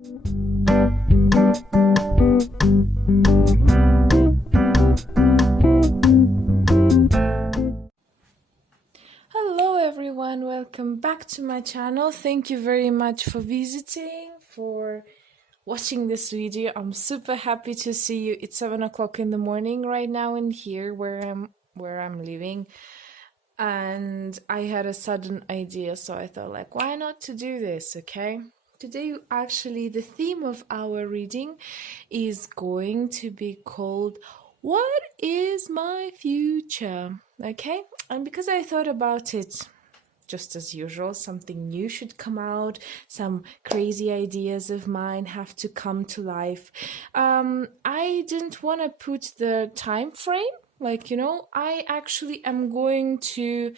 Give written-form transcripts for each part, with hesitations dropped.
Hello everyone, welcome back to my channel. Thank you very much for visiting, for watching this video. I'm super happy to see you. It's 7 o'clock in the morning right now in here where I'm living, and I had a sudden idea, so I thought, like, why not to do this? Okay, today actually the theme of our reading is going to be called "What is my future?" Okay, and because I thought about it, just as usual, something new should come out, some crazy ideas of mine have to come to life. I didn't want to put the time frame, like, I actually am going to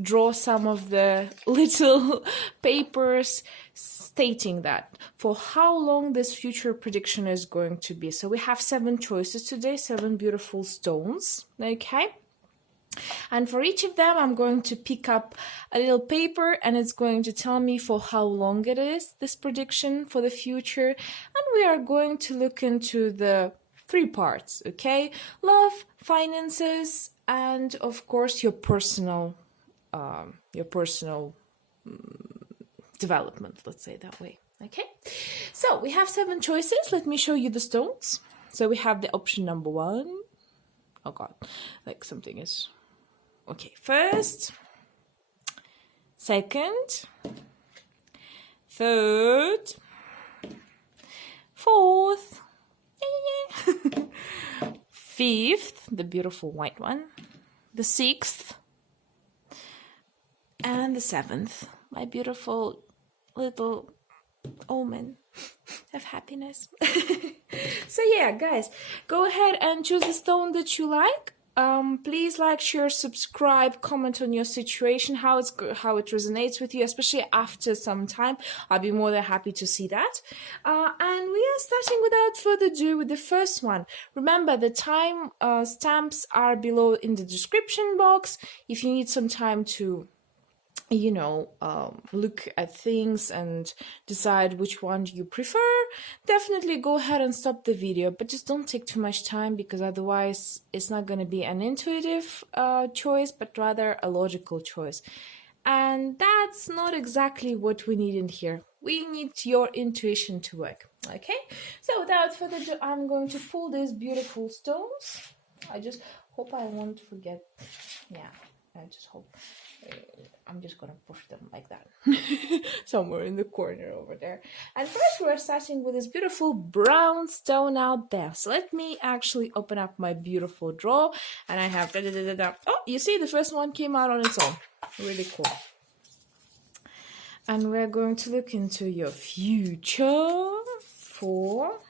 draw some of the little papers stating that for how long this future prediction is going to be. So we have 7 choices today, 7 beautiful stones, okay? And for each of them, I'm going to pick up a little paper, and it's going to tell me for how long it is, this prediction for the future. And we are going to look into the 3 parts, okay? Love, finances, and of course your personal development, let's say that way. Okay, so we have 7 choices. Let me show you the stones. So we have the option number 1. Oh god, like something is okay. First, second, third, fourth, fifth, the beautiful white one, the 6th, and the 7th, my beautiful little omen of happiness. So yeah, guys, go ahead and choose the stone that you like. Please like, share, subscribe, comment on your situation, how it resonates with you, especially after some time. I'll be more than happy to see that. And we are starting without further ado with the first one. Remember, the time stamps are below in the description box. If you need some time to look at things and decide which one you prefer, definitely go ahead and stop the video, but just don't take too much time, because otherwise it's not going to be an intuitive choice, but rather a logical choice, and that's not exactly what we need in here. We need your intuition to work. Okay, so without further ado, I'm going to pull these beautiful stones. I just hope I won't forget. Yeah, I just hope. I'm just gonna push them like that somewhere in the corner over there. And first we're starting with this beautiful brown stone out there. So let me actually open up my beautiful drawer, and I have oh, you see, the first one came out on its own. Really cool. And we're going to look into your future for...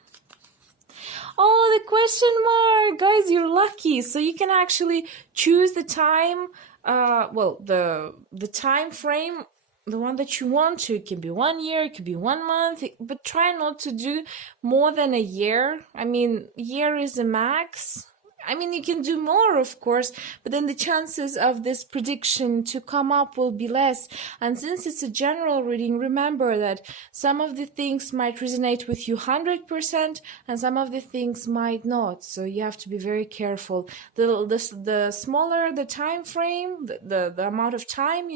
oh, the question mark! Guys, you're lucky. So you can actually choose the time, the time frame, the one that you want to. It can be 1 year, it could be 1 month, but try not to do more than a year. I mean, year is the max. I mean, you can do more, of course, but then the chances of this prediction to come up will be less. And since it's a general reading, remember that some of the things might resonate with you 100%, and some of the things might not. So you have to be very careful. The smaller the time frame, the amount of time,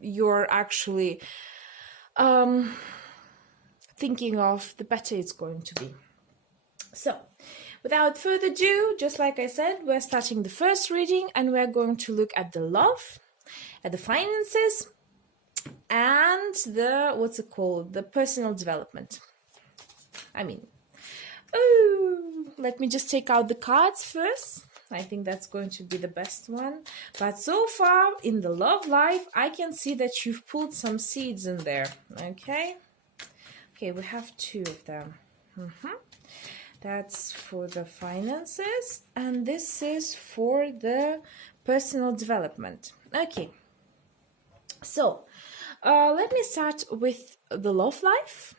you're actually thinking of, the better it's going to be. So, without further ado, just like I said, we're starting the first reading, and we're going to look at the love, at the finances, and the personal development. Let me just take out the cards first. I think that's going to be the best one. But so far, in the love life, I can see that you've pulled some seeds in there, okay? Okay, we have 2 of them. That's for the finances, and this is for the personal development. Okay, so let me start with the love life.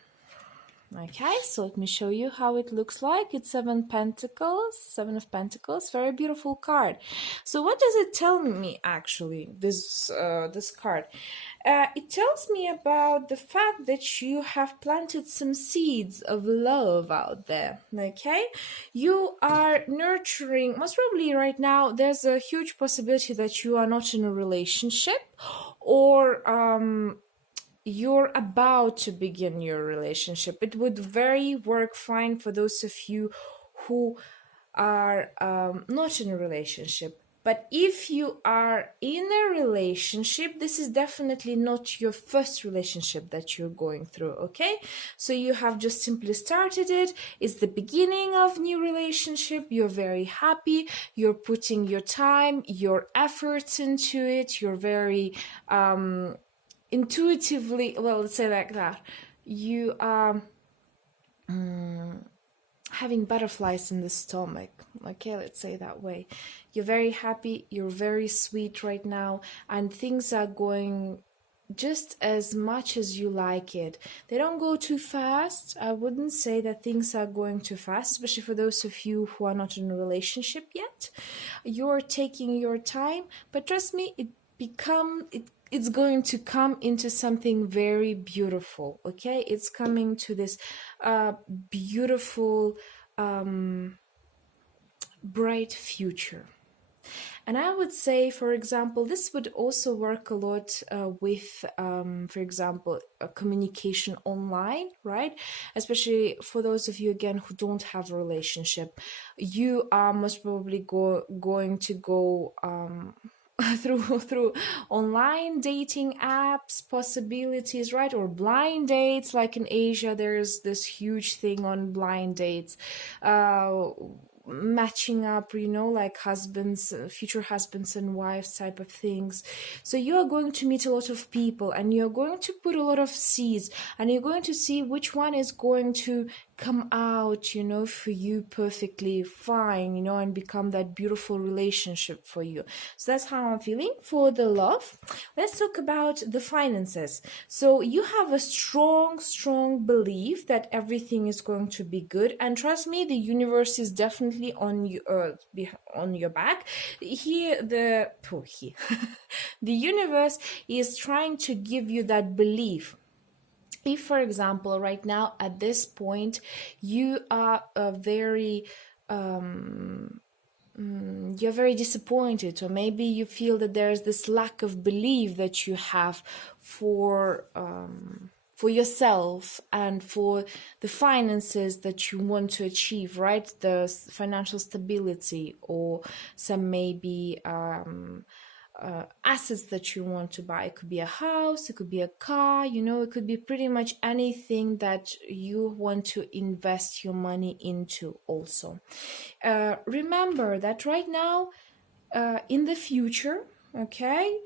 Okay, so let me show you how it looks like. It's Seven of Pentacles, very beautiful card. So what does it tell me actually, this card? It tells me about the fact that you have planted some seeds of love out there, okay? You are nurturing, most probably right now, there's a huge possibility that you are not in a relationship, or you're about to begin your relationship. It would very work fine for those of you who are not in a relationship. But if you are in a relationship, this is definitely not your first relationship that you're going through, okay? So you have just simply started it. It's the beginning of new relationship. You're very happy. You're putting your time, your efforts into it. You're very intuitively, well, let's say like that, you are having butterflies in the stomach, okay, let's say that way. You're very happy, you're very sweet right now, and things are going just as much as you like it. They don't go too fast. I wouldn't say that things are going too fast, especially for those of you who are not in a relationship yet. You're taking your time, but trust me, it's going to come into something very beautiful, okay? It's coming to this beautiful bright future. And I would say, for example, this would also work a lot with, for example, communication online, right? Especially for those of you, again, who don't have a relationship. You are most probably going to go through online dating apps possibilities, right? Or blind dates, like in Asia there's this huge thing on blind dates, matching up, like husbands, future husbands and wives type of things. So you are going to meet a lot of people, and you're going to put a lot of seeds, and you're going to see which one is going to come out, for you perfectly fine, and become that beautiful relationship for you. So that's how I'm feeling for the love. Let's talk about the finances. So you have a strong belief that everything is going to be good, and trust me, the universe is definitely on your back. The universe is trying to give you that belief. If, for example, right now at this point you are you're very disappointed, or maybe you feel that there's this lack of belief that you have for yourself and for the finances that you want to achieve, right? The financial stability, or some maybe assets that you want to buy. It could be a house, it could be a car, it could be pretty much anything that you want to invest your money into also. Remember that right now, in the future, okay,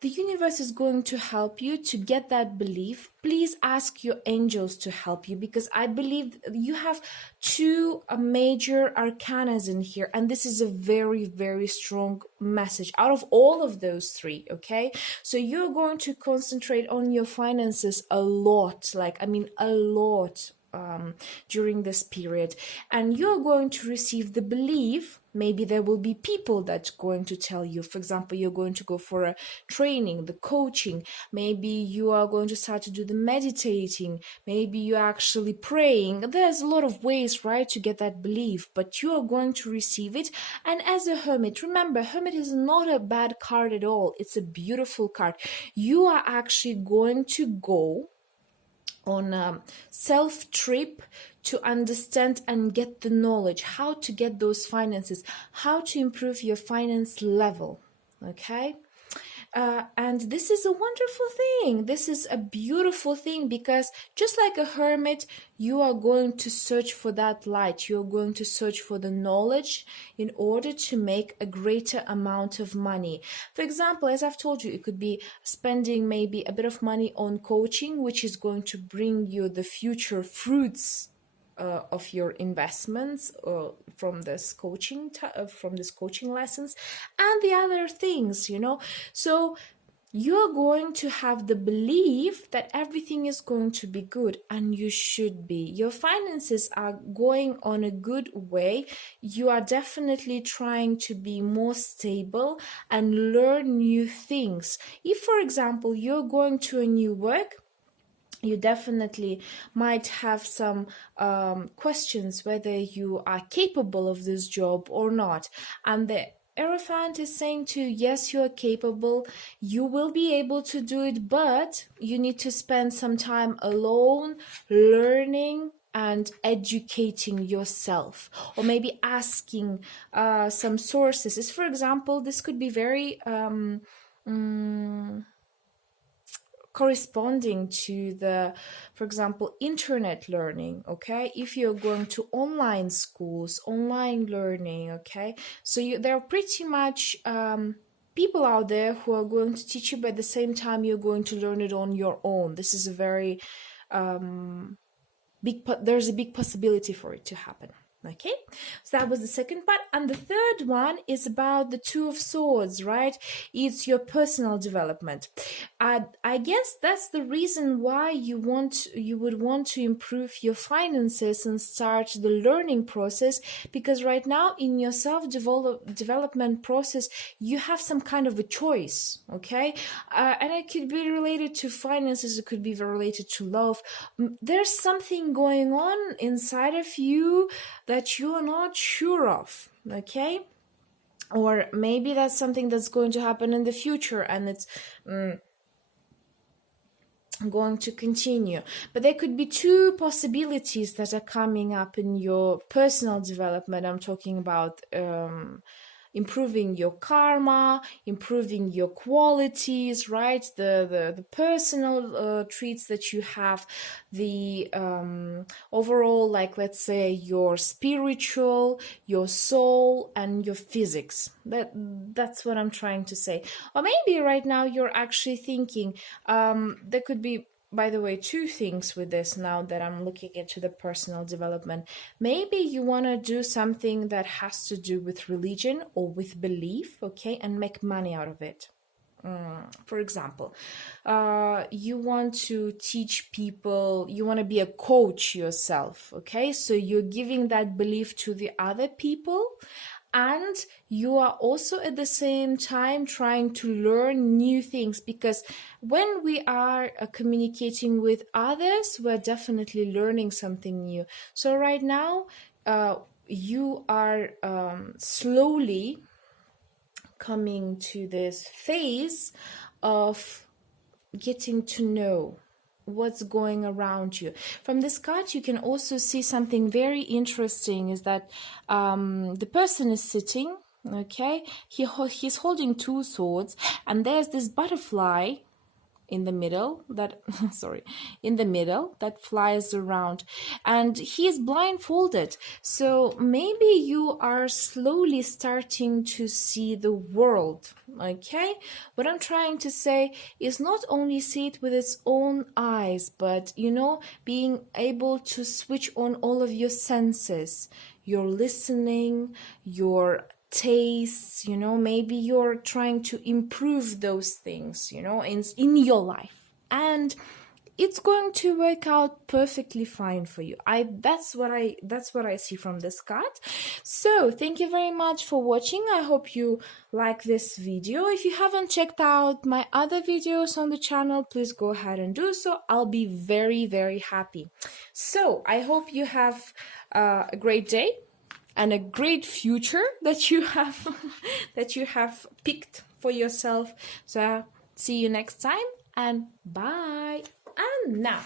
the universe is going to help you to get that belief. Please ask your angels to help you, because I believe you have two major arcanas in here, and this is a very strong message out of all of those three, okay? So you're going to concentrate on your finances a lot, a lot, during this period, and you're going to receive the belief. Maybe there will be people that's going to tell you, for example, you're going to go for a training, the coaching. Maybe you are going to start to do the meditating. Maybe you're actually praying. There's a lot of ways, right, to get that belief, but you are going to receive it. And as a hermit, remember, hermit is not a bad card at all. It's a beautiful card. You are actually going to go on a self trip to understand and get the knowledge how to get those finances, how to improve your finance level, okay? And this is a wonderful thing. This is a beautiful thing, because just like a hermit, you are going to search for that light. You're going to search for the knowledge in order to make a greater amount of money. For example, as I've told you, it could be spending maybe a bit of money on coaching, which is going to bring you the future fruits of your investments from this coaching lessons, and the other things, so you're going to have the belief that everything is going to be good, and you should be. Your finances are going on a good way. You are definitely trying to be more stable and learn new things. If, for example, you're going to a new work, you definitely might have some questions whether you are capable of this job or not. And the Hierophant is saying to you, yes, you are capable, you will be able to do it, but you need to spend some time alone, learning and educating yourself, or maybe asking some sources. For example, this could be very corresponding to the, for example, internet learning. Okay, if you're going to online schools, online learning, okay, so there are pretty much people out there who are going to teach you, but at the same time you're going to learn it on your own. This is a very there's a big possibility for it to happen. Okay, so that was the second part. And the third one is about the Two of Swords, right? It's your personal development. I guess that's the reason why you would want to improve your finances and start the learning process, because right now in your self-development process you have some kind of a choice. Okay, and it could be related to finances, it could be related to love. There's something going on inside of you that you are not sure of, okay? Or maybe that's something that's going to happen in the future and it's going to continue. But there could be two possibilities that are coming up in your personal development. I'm talking about improving your karma, improving your qualities, right? The personal traits that you have, the overall, like, let's say, your spiritual, your soul, and your physics. That's what I'm trying to say. Or maybe right now you're actually thinking, there could be, by the way, two things with this now that I'm looking into the personal development. Maybe you want to do something that has to do with religion or with belief, okay, and make money out of it. For example, you want to teach people, you want to be a coach yourself, okay? So you're giving that belief to the other people, and you are also at the same time trying to learn new things, because when we are communicating with others, we're definitely learning something new. So right now, you are slowly coming to this phase of getting to know what's going around you. From this card, you can also see something very interesting, is that the person is sitting, okay, he's holding two swords, and there's this butterfly in the middle that that flies around, and he's blindfolded. So maybe you are slowly starting to see the world. Okay, what I'm trying to say is not only see it with its own eyes, but being able to switch on all of your senses, your listening, your tastes, maybe you're trying to improve those things, in your life, and it's going to work out perfectly fine for you. That's what I see from this card. So thank you very much for watching. I hope you like this video. If you haven't checked out my other videos on the channel, please go ahead and do so. I'll be very, very happy. So I hope you have a great day and a great future that you have picked for yourself. So see you next time, and bye. And now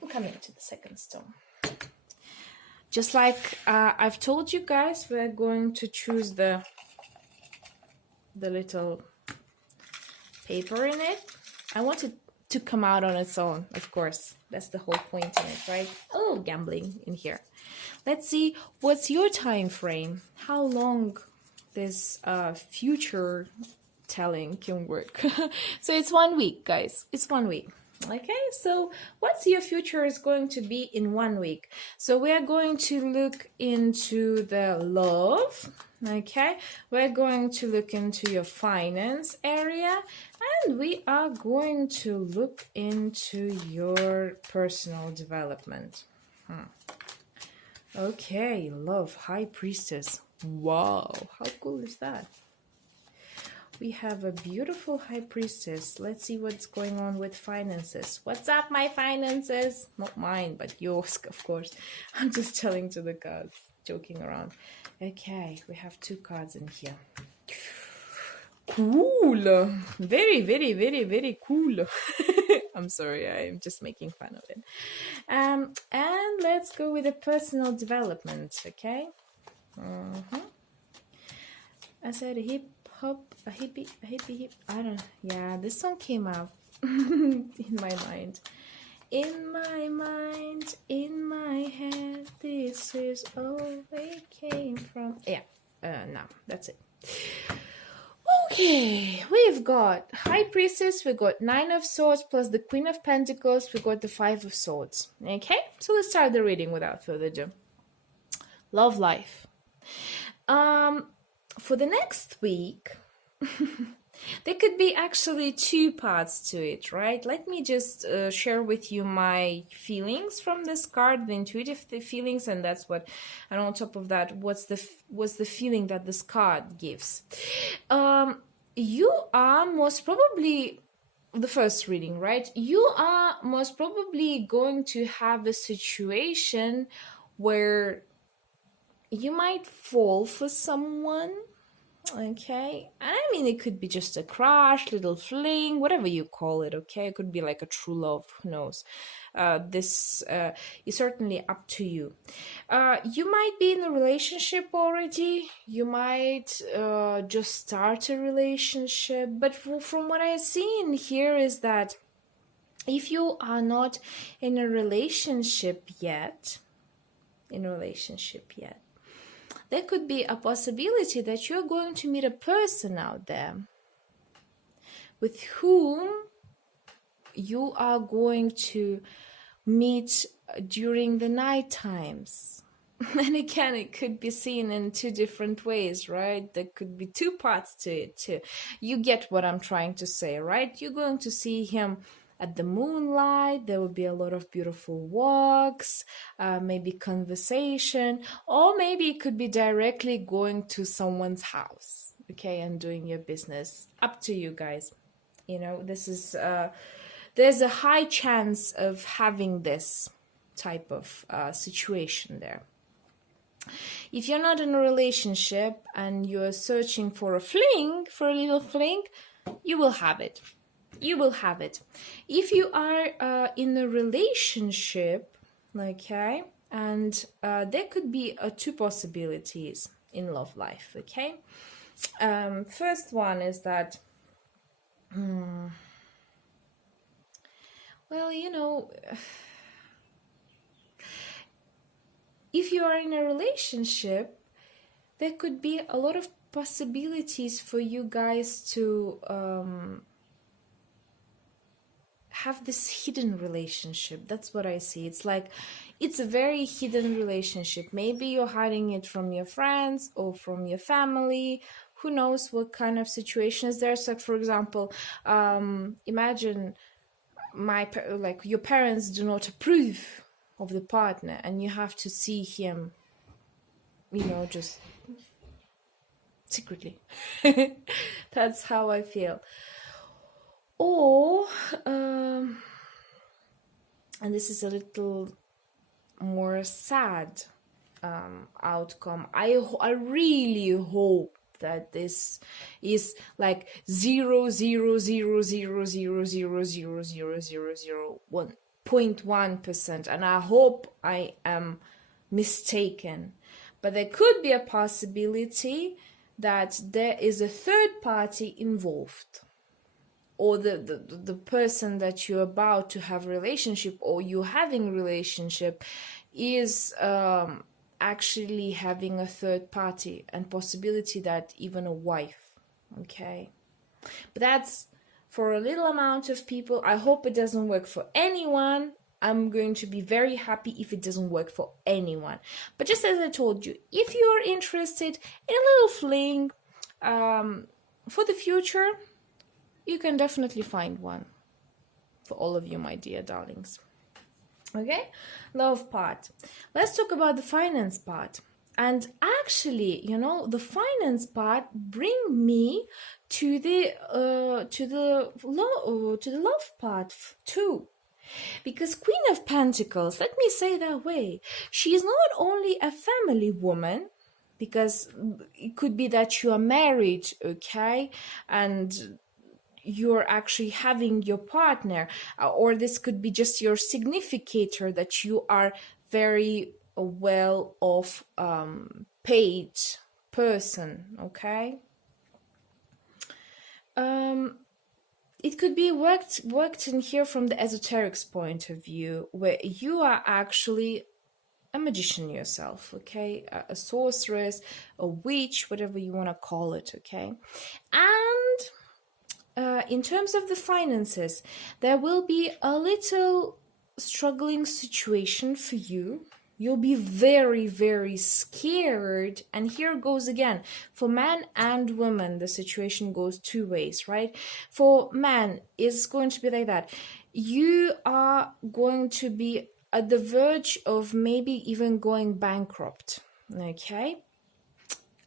we're coming to the second stone. Just like I've told you guys, we're going to choose the little paper in it. I want it to come out on its own, of course. That's the whole point in it, right? Oh, gambling in here. Let's see, what's your time frame? How long this future telling can work? So it's 1 week, guys. It's 1 week. Okay, so what's your future is going to be in 1 week? So we are going to look into the love, Okay, we're going to look into your finance area, and we are going to look into your personal development. Okay, love, High Priestess. Wow, how cool is that? We have a beautiful High Priestess. Let's see what's going on with finances. What's up, my finances? Not mine, but yours, of course. I'm just telling to the cards, joking around. Okay, we have 2 cards in here. Cool. Very, very, very, very cool. I'm sorry, I'm just making fun of it. And let's go with the personal development, okay? I said hip hop, a hippie, hip. I don't know. Yeah, this song came out in my mind. In my mind, in my head, this is all they came from. Yeah, no, that's it. Okay, we've got High Priestess, we got 9 of Swords plus the Queen of Pentacles, we got the 5 of Swords. Okay, so let's start the reading without further ado. Love life. For the next week, there could be actually 2 parts to it, right? Let me just share with you my feelings from this card, the intuitive feelings, and that's what, and on top of that, what's the feeling that this card gives. You are most probably, the first reading, right? You are most probably going to have a situation where you might fall for someone, okay? I mean, it could be just a crush, little fling, whatever you call it, okay? It could be like a true love, who knows? This is certainly up to you. You might be in a relationship already. You might just start a relationship. But from what I see in here is that if you are not in a relationship yet, there could be a possibility that you're going to meet a person out there with whom you are going to meet during the night times. And again, it could be seen in 2 different ways, right? There could be 2 parts to it too. You get what I'm trying to say, right? You're going to see him at the moonlight. There will be a lot of beautiful walks, maybe conversation, or maybe it could be directly going to someone's house, okay, and doing your business. Up to you guys. This is there's a high chance of having this type of situation there. If you're not in a relationship and you're searching for a little fling, you will have it. You will have it. If you are in a relationship, okay, and there could be 2 possibilities in love life, okay? First one is that, well, if you are in a relationship, there could be a lot of possibilities for you guys to have this hidden relationship. That's what I see. It's like, it's a very hidden relationship. Maybe you're hiding it from your friends or from your family. Who knows what kind of situations there's. Like, for example, imagine your parents do not approve of the partner and you have to see him, just secretly. That's how I feel. Or, and this is a little more sad outcome. I really hope that this is like 0.1%, and I hope I am mistaken. But there could be a possibility that there is a third party involved, or the person that you're about to have a relationship or you're having a relationship is actually having a third party, and possibility that even a wife, okay? But that's for a little amount of people. I hope it doesn't work for anyone. I'm going to be very happy if it doesn't work for anyone. But just as I told you, if you're interested in a little fling for the future, you can definitely find one for all of you, my dear darlings. Okay, love part. Let's talk about the finance part. And actually, you know, the finance part bring me to the love part too. Because Queen of Pentacles, let me say that way, she is not only a family woman, because it could be that you are married, okay, and you're actually having your partner, or this could be just your significator, that you are very well off paid person, okay. It could be worked in here from the esoteric's point of view, where you are actually a magician yourself, okay, a sorceress, a witch, whatever you want to call it, okay. And in terms of the finances, there will be a little struggling situation for you. You'll be very, very scared. And here goes again. For man and woman, the situation goes two ways, right? For man, it's going to be like that. You are going to be at the verge of maybe even going bankrupt, okay?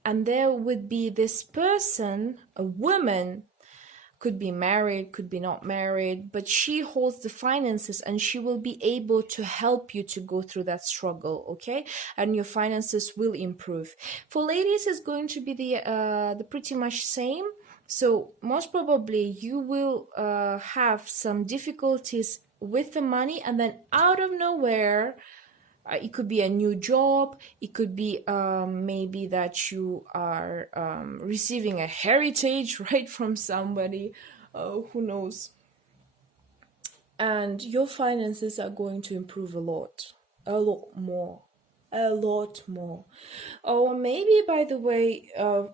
And there would be this person, a woman, could be married, could be not married, but she holds the finances and she will be able to help you to go through that struggle, okay? And your finances will improve. For ladies, it's going to be the pretty much same. So most probably you will have some difficulties with the money, and then out of nowhere, it could be a new job. It could be maybe that you are receiving a heritage, right, from somebody. Who knows? And your finances are going to improve a lot more. A lot more. Or maybe, by the way,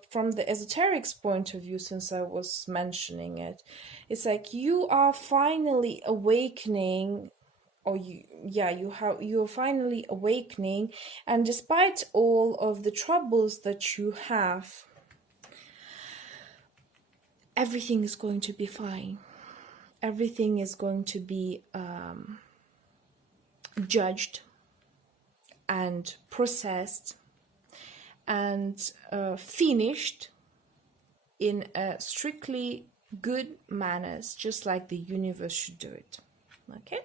from the esoteric's point of view, since I was mentioning it, it's like you are finally awakening, or you're finally awakening, and despite all of the troubles that you have, everything is going to be fine. Everything is going to be judged and processed and finished in a strictly good manners, just like the universe should do it. Okay.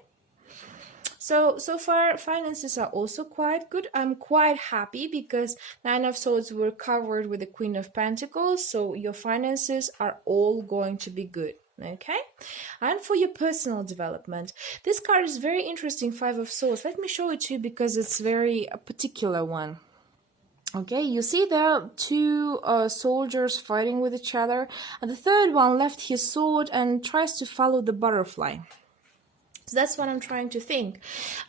So far, finances are also quite good. I'm quite happy because Nine of Swords were covered with the Queen of Pentacles. So your finances are all going to be good. Okay. And for your personal development, this card is very interesting, Five of Swords. Let me show it to you because it's very a particular one. Okay, you see there are two soldiers fighting with each other, and the third one left his sword and tries to follow the butterfly. So that's what I'm trying to think.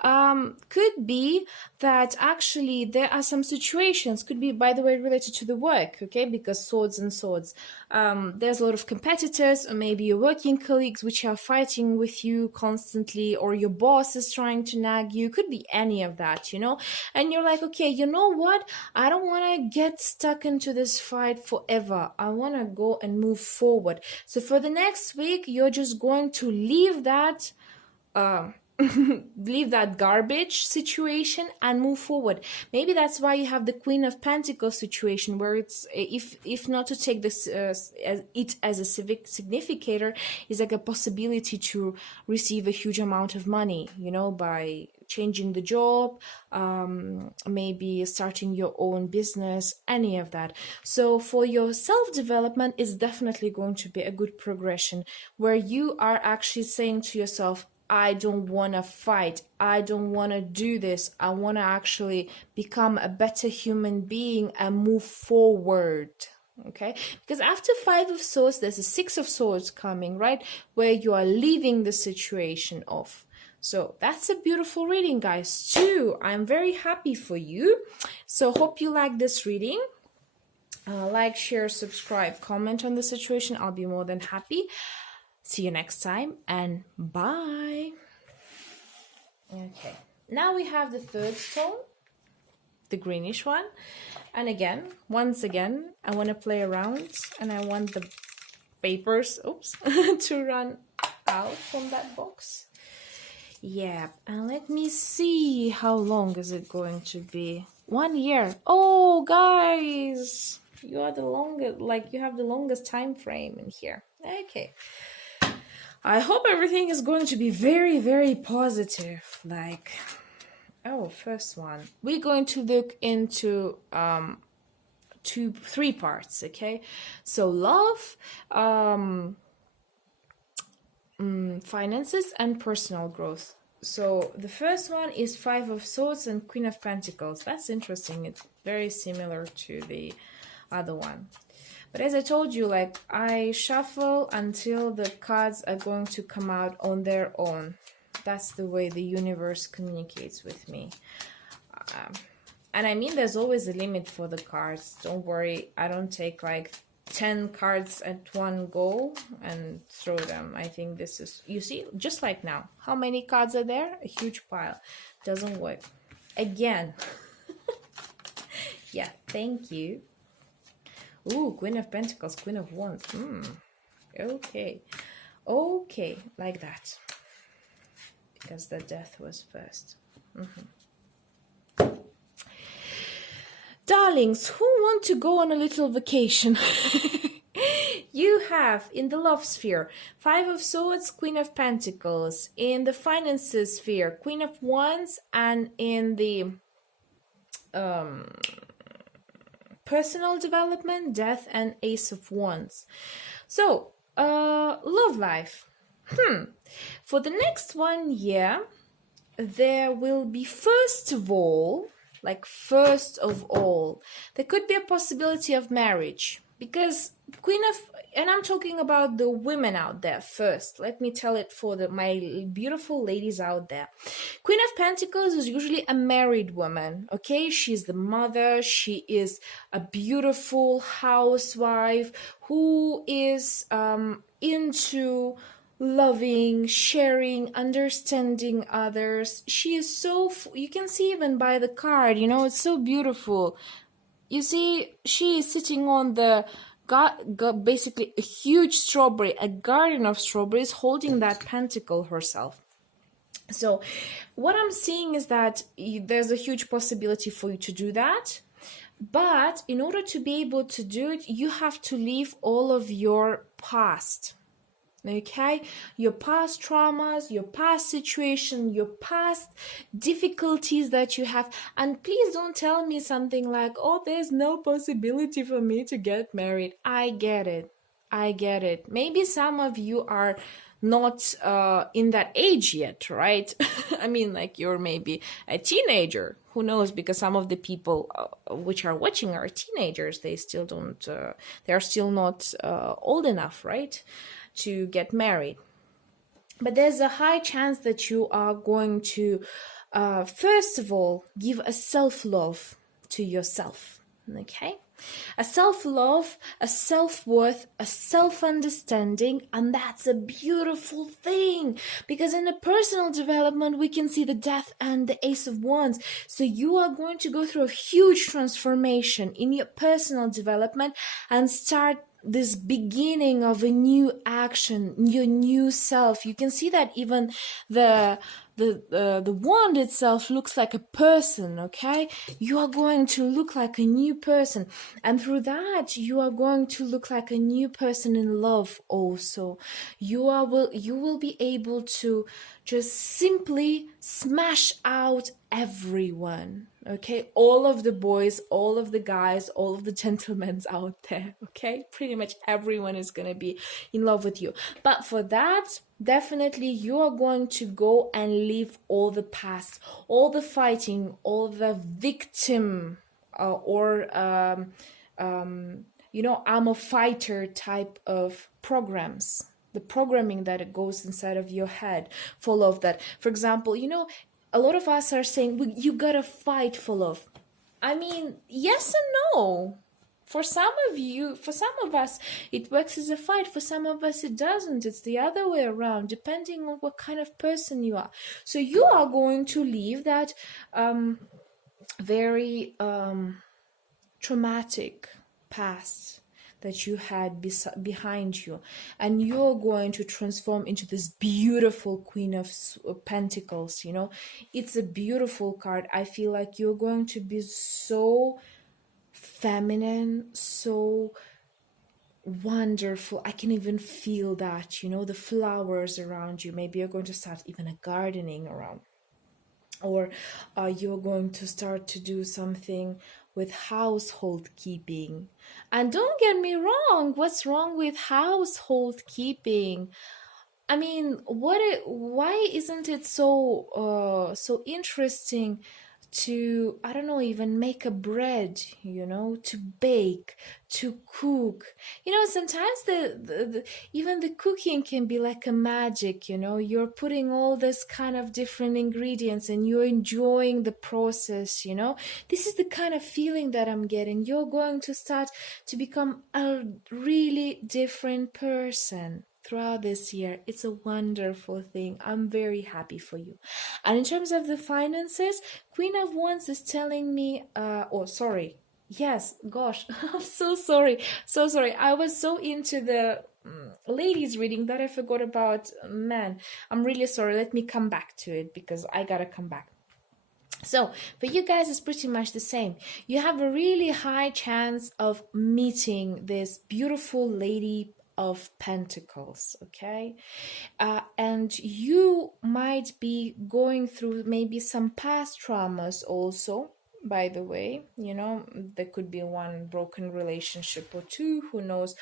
Could be that actually there are some situations, could be, by the way, related to the work, okay? Because swords and swords. There's a lot of competitors, or maybe your working colleagues which are fighting with you constantly, or your boss is trying to nag you. Could be any of that, you know? And you're like, okay, you know what? I don't want to get stuck into this fight forever. I want to go and move forward. So for the next week, you're just going to leave that leave that garbage situation and move forward. Maybe that's why you have the Queen of Pentacles situation, where it's, if not to take this it as a civic significator, is like a possibility to receive a huge amount of money, you know, by changing the job, maybe starting your own business, any of that. So for your self-development, it's definitely going to be a good progression, where you are actually saying to yourself, I don't want to fight. I don't want to do this. I want to actually become a better human being and move forward. Okay? Because after Five of Swords, there's a Six of Swords coming, right? Where you are leaving the situation off. So that's a beautiful reading, guys, too. I'm very happy for you. So hope you like this reading. Like, share, subscribe, comment on the situation. I'll be more than happy. See you next time, and bye. Okay, now we have the third stone, the greenish one. And again, once again, I want to play around and I want the papers, oops, to run out from that box. Yeah, and let me see how long is it going to be. 1 year. Oh, guys, you are the longest, like you have the longest time frame in here. Okay. I hope everything is going to be very, very positive. Like, oh, first one. We're going to look into 3 parts, okay? So love, finances, and personal growth. So the first one is 5 of Swords and Queen of Pentacles. That's interesting. It's very similar to the other one. But as I told you, like, I shuffle until the cards are going to come out on their own. That's the way the universe communicates with me. And I mean, there's always a limit for the cards. Don't worry, I don't take like 10 cards at one go and throw them. I think this is, you see, just like now. How many cards are there? A huge pile. Doesn't work. Again. Yeah, thank you. Ooh, Queen of Pentacles, Queen of Wands. Okay. Okay, like that. Because the death was first. Darlings, who want to go on a little vacation? You have in the love sphere 5 of Swords, Queen of Pentacles. In the finances sphere, Queen of Wands. And in the personal development, Death and Ace of Wands. So, love life. For the next 1 year, there will be, first of all, there could be a possibility of marriage. Because and I'm talking about the women out there first. Let me tell it for my beautiful ladies out there. Queen of Pentacles is usually a married woman, okay? She's the mother. She is a beautiful housewife who is into loving, sharing, understanding others. She is so, you can see even by the card, you know, it's so beautiful. You see, she is sitting on the, basically a huge strawberry, a garden of strawberries, holding that pentacle herself. So what I'm seeing is that there's a huge possibility for you to do that. But in order to be able to do it, you have to leave all of your past. Okay, your past traumas, your past situation, your past difficulties that you have. And please don't tell me something like, oh, there's no possibility for me to get married. I get it. I get it. Maybe some of you are not in that age yet, right? I mean, like, you're maybe a teenager. Who knows? Because some of the people which are watching are teenagers. They still don't, they're still not old enough, right, to get married. But there's a high chance that you are going to, first of all, give a self-love to yourself, okay? A self-love, a self-worth, a self-understanding, and that's a beautiful thing, because in the personal development, we can see the Death and the Ace of Wands. So you are going to go through a huge transformation in your personal development and start this beginning of a new action, your new self. You can see that even the wand itself looks like a person, okay? You are going to look like a new person, and through that you are going to look like a new person in love also. You will be able to just simply smash out everyone, okay? All of the boys, all of the guys, all of the gentlemen out there, okay? Pretty much everyone is going to be in love with you. But for that, definitely you are going to go and leave all the past, all the fighting, all the victim you know, I'm a fighter type of programs. The programming that it goes inside of your head, full of that. For example, you know, a lot of us are saying, well, you gotta fight for love. I mean, yes and no. For some of you, for some of us, it works as a fight. For some of us, it doesn't. It's the other way around, depending on what kind of person you are. So you are going to leave that very traumatic past that you had behind you, and you're going to transform into this beautiful Queen of Pentacles. You know, it's a beautiful card. I feel like you're going to be so feminine, so wonderful. I can even feel that, you know, the flowers around you. Maybe you're going to start even a gardening around, or you're going to start to do something with household keeping. And don't get me wrong, what's wrong with household keeping? I mean, why isn't it so interesting to, I don't know, even make a bread, you know, to bake, to cook? You know, sometimes even the cooking can be like a magic, you know. You're putting all this kind of different ingredients and you're enjoying the process, you know. This is the kind of feeling that I'm getting. You're going to start to become a really different person throughout this year. It's a wonderful thing. I'm very happy for you. And in terms of the finances, Queen of Wands is telling me, yes, gosh, I'm so sorry. So sorry. I was so into the ladies reading that I forgot about men. I'm really sorry. Let me come back to it because I gotta come back. So for you guys, it's pretty much the same. You have a really high chance of meeting this beautiful lady of Pentacles, okay? And you might be going through maybe some past traumas also, by the way. You know, there could be one broken relationship or two, who knows,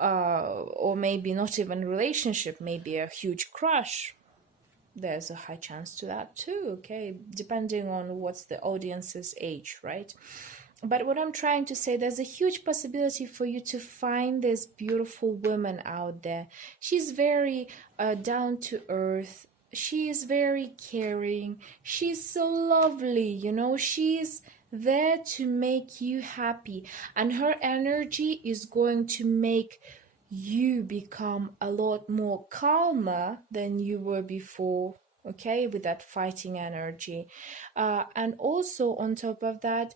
or maybe not even relationship, maybe a huge crush. There's a high chance to that too, okay, depending on what's the audience's age, right? But what I'm trying to say, there's a huge possibility for you to find this beautiful woman out there. She's very down to earth. She is very caring. She's so lovely, you know. She's there to make you happy. And her energy is going to make you become a lot more calmer than you were before, okay, with that fighting energy. And also on top of that,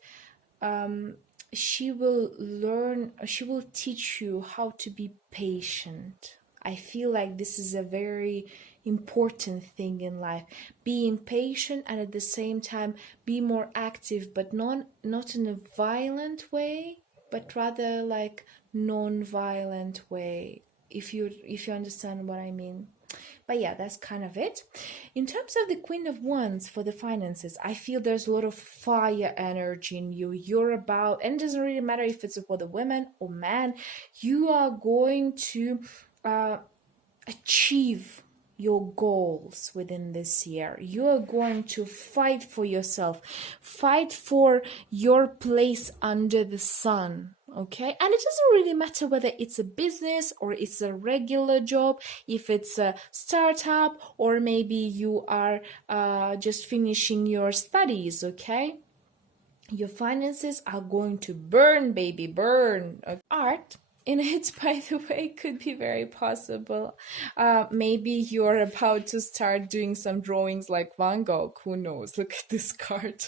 she will teach you how to be patient. I feel like this is a very important thing in life. Being patient and at the same time be more active, but not in a violent way, but rather like non-violent way, if you understand what I mean. But yeah, that's kind of it. In terms of the Queen of Wands for the finances, I feel there's a lot of fire energy in you. You're about, and it doesn't really matter if it's for the women or man, you are going to achieve your goals within this year. You are going to fight for yourself, fight for your place under the sun, okay? And it doesn't really matter whether it's a business or it's a regular job, if it's a startup, or maybe you are just finishing your studies, okay? Your finances are going to burn, baby, burn. Art in it, by the way, could be very possible. Maybe you're about to start doing some drawings like Van Gogh. Who knows? Look at this card.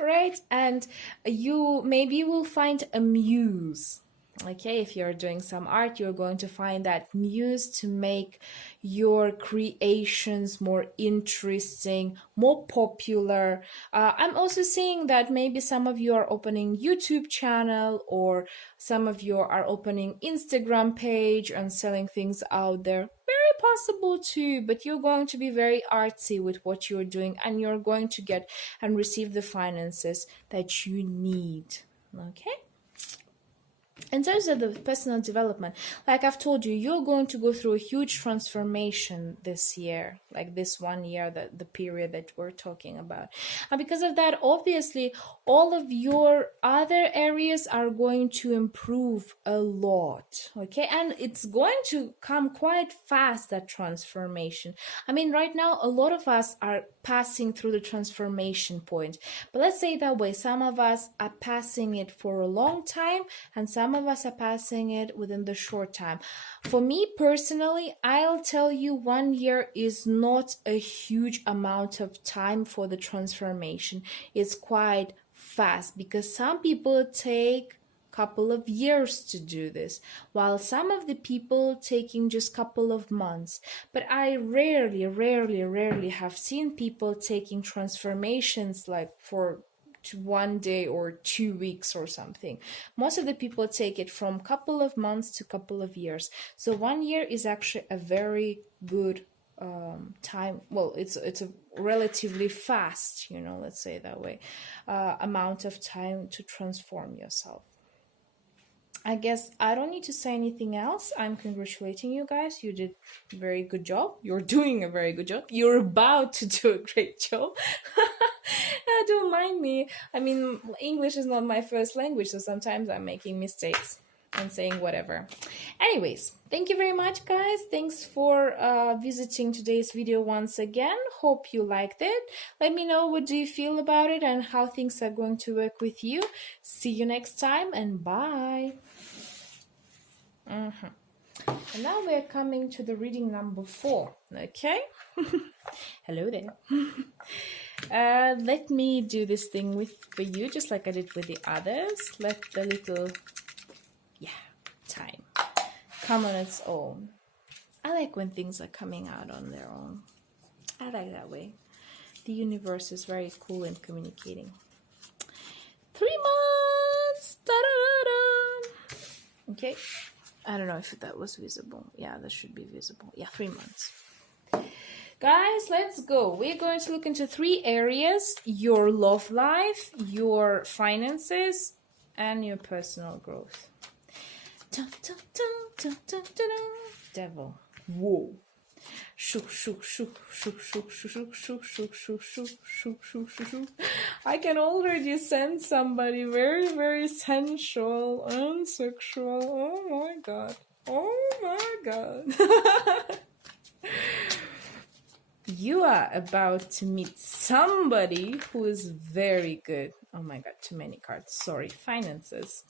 Right? And you maybe will find a muse. Okay, if you're doing some art, you're going to find that muse to make your creations more interesting, more popular. I'm also seeing that maybe some of you are opening YouTube channel, or some of you are opening Instagram page and selling things out there. Very possible too, but you're going to be very artsy with what you're doing, and you're going to get and receive the finances that you need. Okay? In terms of the personal development, like I've told you, you're going to go through a huge transformation this year, like this 1 year, the period that we're talking about. And because of that, obviously, all of your other areas are going to improve a lot, okay? And it's going to come quite fast, that transformation. I mean, right now, a lot of us are passing through the transformation point. But let's say it that way, some of us are passing it for a long time, and some of us are passing it within the short time. For me personally, I'll tell you 1 year is not a huge amount of time for the transformation. It's quite fast because some people take couple of years to do this, while some of the people taking just couple of months. But I rarely have seen people taking transformations like for 1 day or 2 weeks or something. Most of the people take it from couple of months to couple of years. So 1 year is actually a very good time. Well, it's a relatively fast, let's say it that way, amount of time to transform yourself. I guess I don't need to say anything else. I'm congratulating you guys. You did a very good job. You're doing a very good job. You're about to do a great job. Don't mind me. I mean, English is not my first language, so sometimes I'm making mistakes and saying whatever. Anyways, thank you very much, guys. Thanks for visiting today's video once again. Hope you liked it. Let me know what do you feel about it and how things are going to work with you. See you next time, and bye. And now we're coming to the reading number 4. Okay. Hello there. Let me do this thing for you, just like I did with the others. Let the little time come on its own. I like when things are coming out on their own. I like that way. The universe is very cool in communicating. 3 months. Da-da-da-da. Okay. I don't know if that was visible. Yeah, that should be visible. Yeah, 3 months. Guys, let's go. We're going to look into 3 areas: your love life, your finances, and your personal growth. Dun, dun, dun, dun, dun, dun, dun. Devil. Whoa. Shook, shook, shook, shook, shook, shook, shook, shook, shook, shook, shook, shook, shook, shook. I can already sense somebody very, very sensual and sexual. Oh my god. Oh my god. You are about to meet somebody who is very good. Oh my god, too many cards. Sorry. Finances.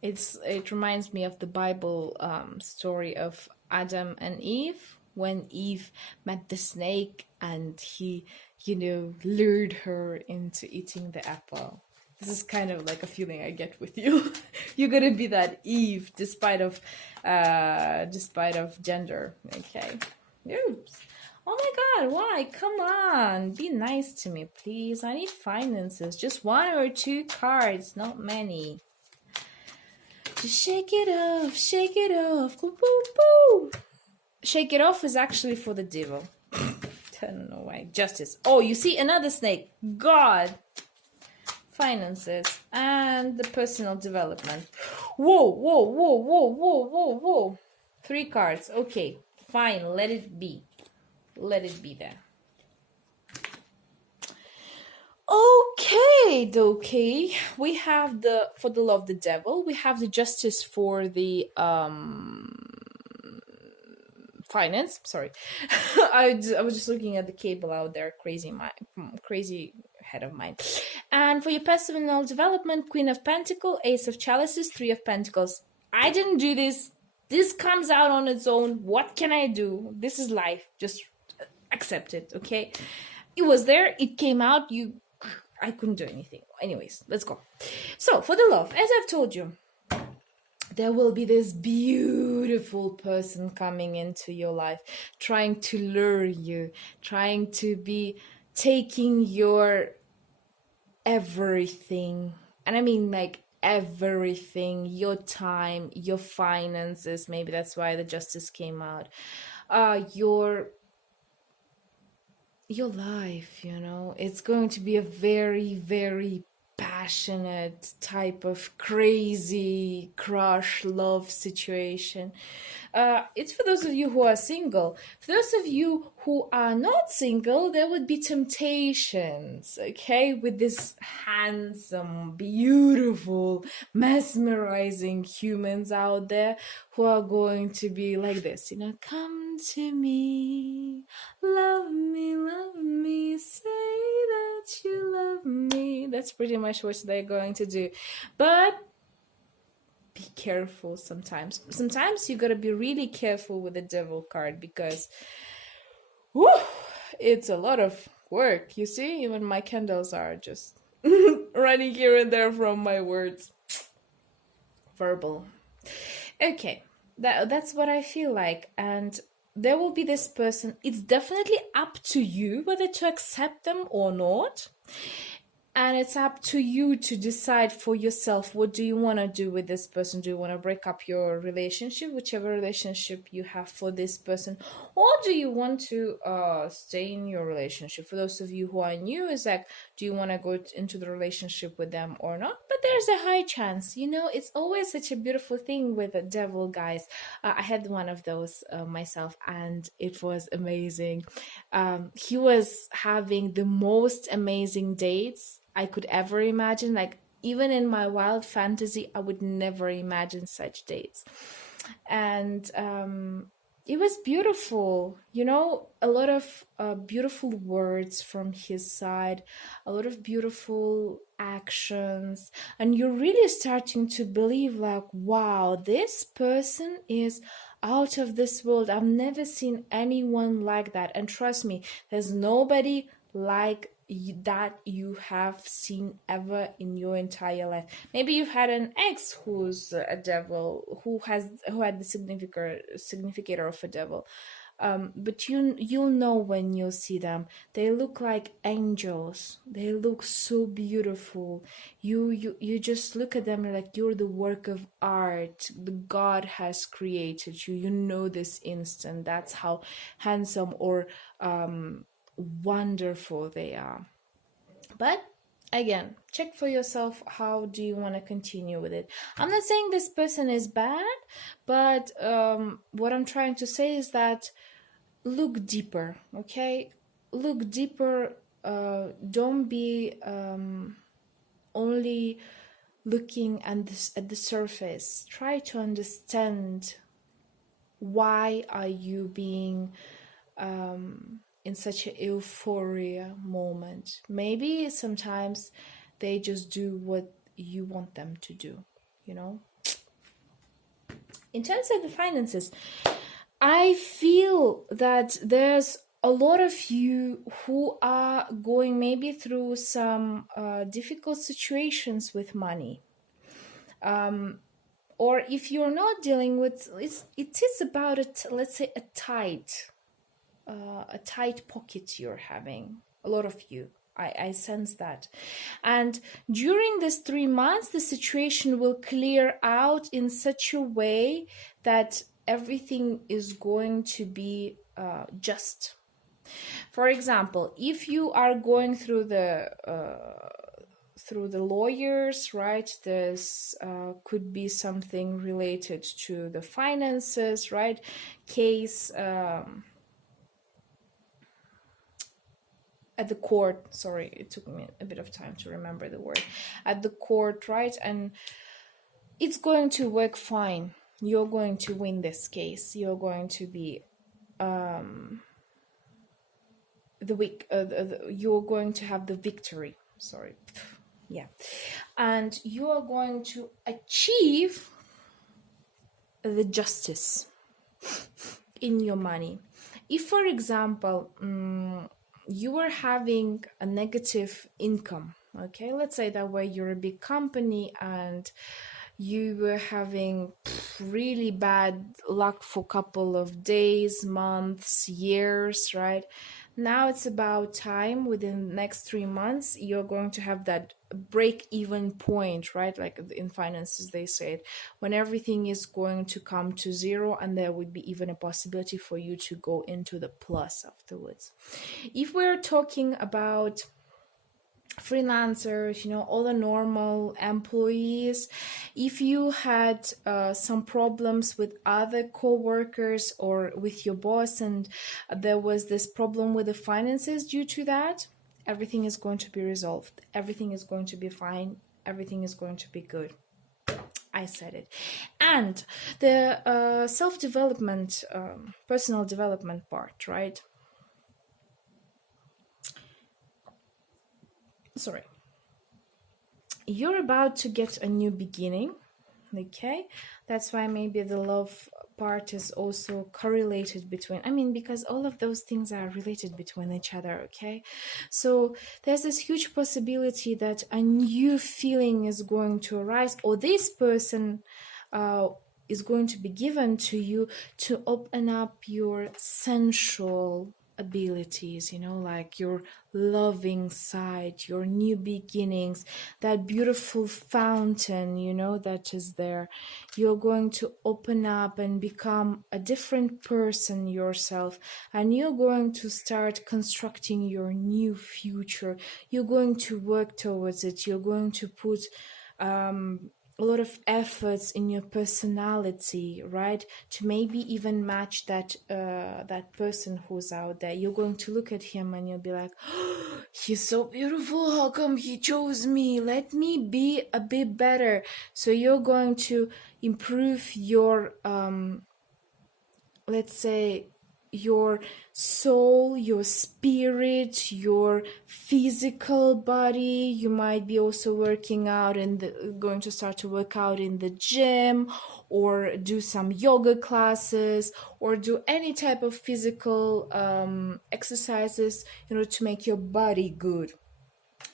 It reminds me of the Bible story of Adam and Eve, when Eve met the snake and he, lured her into eating the apple. This is kind of like a feeling I get with you. You're gonna be that Eve, despite of gender. Okay. Oops. Oh my god, why? Come on. Be nice to me, please. I need finances. Just 1 or 2 cards, not many. Just shake it off, shake it off. Boo, boo, boo. Shake it off is actually for the devil. I don't know why. Justice. Oh, you see another snake. God. Finances and the personal development. Whoa, whoa, whoa, whoa, whoa, whoa, whoa. 3 cards. Okay, fine. Let it be. Let it be there. Okay. We have for the love of the devil. We have the justice for the finance. Sorry, I was just looking at the cable out there. Crazy head of mine. And for your personal development, Queen of Pentacles, Ace of Chalices, 3 of Pentacles. I didn't do this. This comes out on its own. What can I do? This is life. Just accept it, okay? It was there. It came out. I couldn't do anything. Anyways, let's go. So, for the love, as I've told you, there will be this beautiful person coming into your life, trying to lure you, trying to be taking your everything. And I mean like everything, your time, your finances. Maybe that's why the justice came out. Your life, it's going to be a very, very bad passionate type of crazy crush love situation. It's for those of you who are single. For those of you who are not single, there would be temptations, okay, with this handsome, beautiful, mesmerizing humans out there who are going to be like this, come to me, love me, say that you love me. That's pretty much what they're going to do. But be careful sometimes. Sometimes you gotta be really careful with the devil card because whew, it's a lot of work. You see, even my candles are just running here and there from my words. Verbal. Okay, that's what I feel like. And there will be this person. It's definitely up to you whether to accept them or not. And it's up to you to decide for yourself, what do you want to do with this person? Do you want to break up your relationship, whichever relationship you have for this person? Or do you want to stay in your relationship? For those of you who are new, it's like, do you want to go into the relationship with them or not? But there's a high chance. It's always such a beautiful thing with the devil, guys. I had one of those myself, and it was amazing. He was having the most amazing dates I could ever imagine. Like, even in my wild fantasy, I would never imagine such dates. And it was beautiful, a lot of beautiful words from his side, a lot of beautiful actions. And you're really starting to believe, like, wow, this person is out of this world. I've never seen anyone like that. And trust me, there's nobody like that you have seen ever in your entire life. Maybe you've had an ex who's a devil, who had the significator of a devil, but you'll know when you see them. They look like angels. They look so beautiful. You just look at them like you're the work of art. The God has created you. You know this instant. That's how handsome or wonderful they are. But again, check for yourself, how do you want to continue with it. I'm not saying this person is bad, but what I'm trying to say is that look deeper, okay? Look deeper. Don't be only looking at the surface. Try to understand, why are you being in such an euphoria moment. Maybe sometimes they just do what you want them to do, In terms of the finances, I feel that there's a lot of you who are going maybe through some difficult situations with money. Or if you're not dealing with, it is about, let's say, a tight pocket you're having, a lot of you. I sense that. And during this 3 months, the situation will clear out in such a way that everything is going to be just. For example, if you are going through the lawyers, right? This could be something related to the finances, right? Case at the court. Sorry, it took me a bit of time to remember the word. At the court, right? And it's going to work fine. You're going to win this case. You're going to be you're going to have the victory. Sorry. Yeah. And you are going to achieve the justice in your money. If, for example, you were having a negative income, okay, let's say that way you're a big company and you were having really bad luck for a couple of days, months, years, right? Now it's about time. Within the next 3 months, you're going to have that break-even point, right? Like in finances, they say it, when everything is going to come to zero, and there would be even a possibility for you to go into the plus afterwards. If we're talking about freelancers, all the normal employees. If you had some problems with other co-workers or with your boss, and there was this problem with the finances due to that, everything is going to be resolved. Everything is going to be fine. Everything is going to be good. I said it. And the self-development, personal development part, right? Sorry. You're about to get a new beginning, okay? That's why maybe the love part is also correlated between, because all of those things are related between each other, okay? So there's this huge possibility that a new feeling is going to arise, or this person is going to be given to you to open up your sensual abilities, like your loving side, your new beginnings, that beautiful fountain, that is there. You're going to open up and become a different person yourself, and you're going to start constructing your new future. You're going to work towards it. You're going to put a lot of efforts in your personality, right? To maybe even match that that person who's out there. You're going to look at him and you'll be like, oh, he's so beautiful. How come he chose me? Let me be a bit better. So you're going to improve your, let's say, your soul, your spirit, your physical body. You might be also working out and going to start to work out in the gym, or do some yoga classes, or do any type of physical exercises, to make your body good.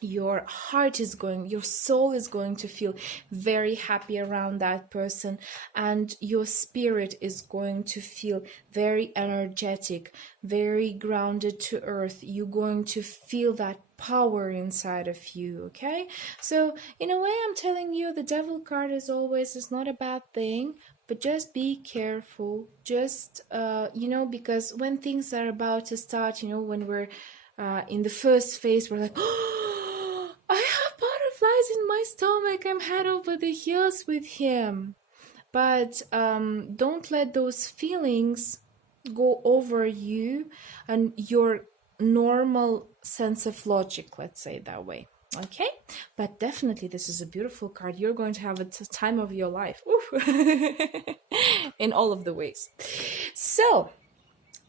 Your heart is going, your soul is going to feel very happy around that person, and your spirit is going to feel very energetic, very grounded to earth. You're going to feel that power inside of you, okay? So in a way, I'm telling you, the devil card is not a bad thing, but just be careful. Just because when things are about to start, when we're in the first phase, we're like, oh, I have butterflies in my stomach, I'm head over the heels with him. But don't let those feelings go over you and your normal sense of logic, let's say it that way. Okay, but definitely this is a beautiful card. You're going to have a time of your life. In all of the ways. So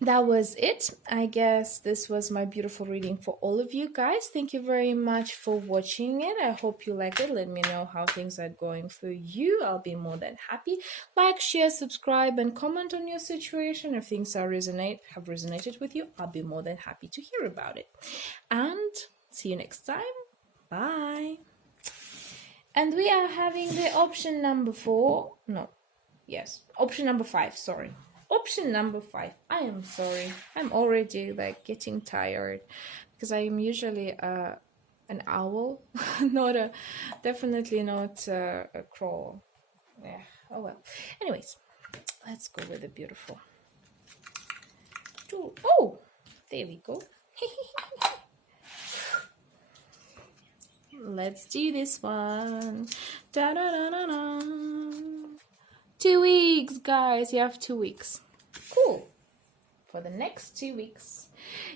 that was it. I guess this was my beautiful reading for all of you guys. Thank you very much for watching it. I hope you like it. Let me know how things are going for you. I'll be more than happy. Like, share, subscribe, and comment on your situation. If things have resonated with you, I'll be more than happy to hear about it. And see you next time. Bye. And we are having the option number 5, sorry. Option number 5. I am sorry. I'm already getting tired because I am usually an owl, definitely not a crow. Yeah. Oh well. Anyways, let's go with the beautiful. Oh, there we go. Let's do this one. Da da da da da. 2 weeks, guys. You have 2 weeks. Cool. For the next 2 weeks,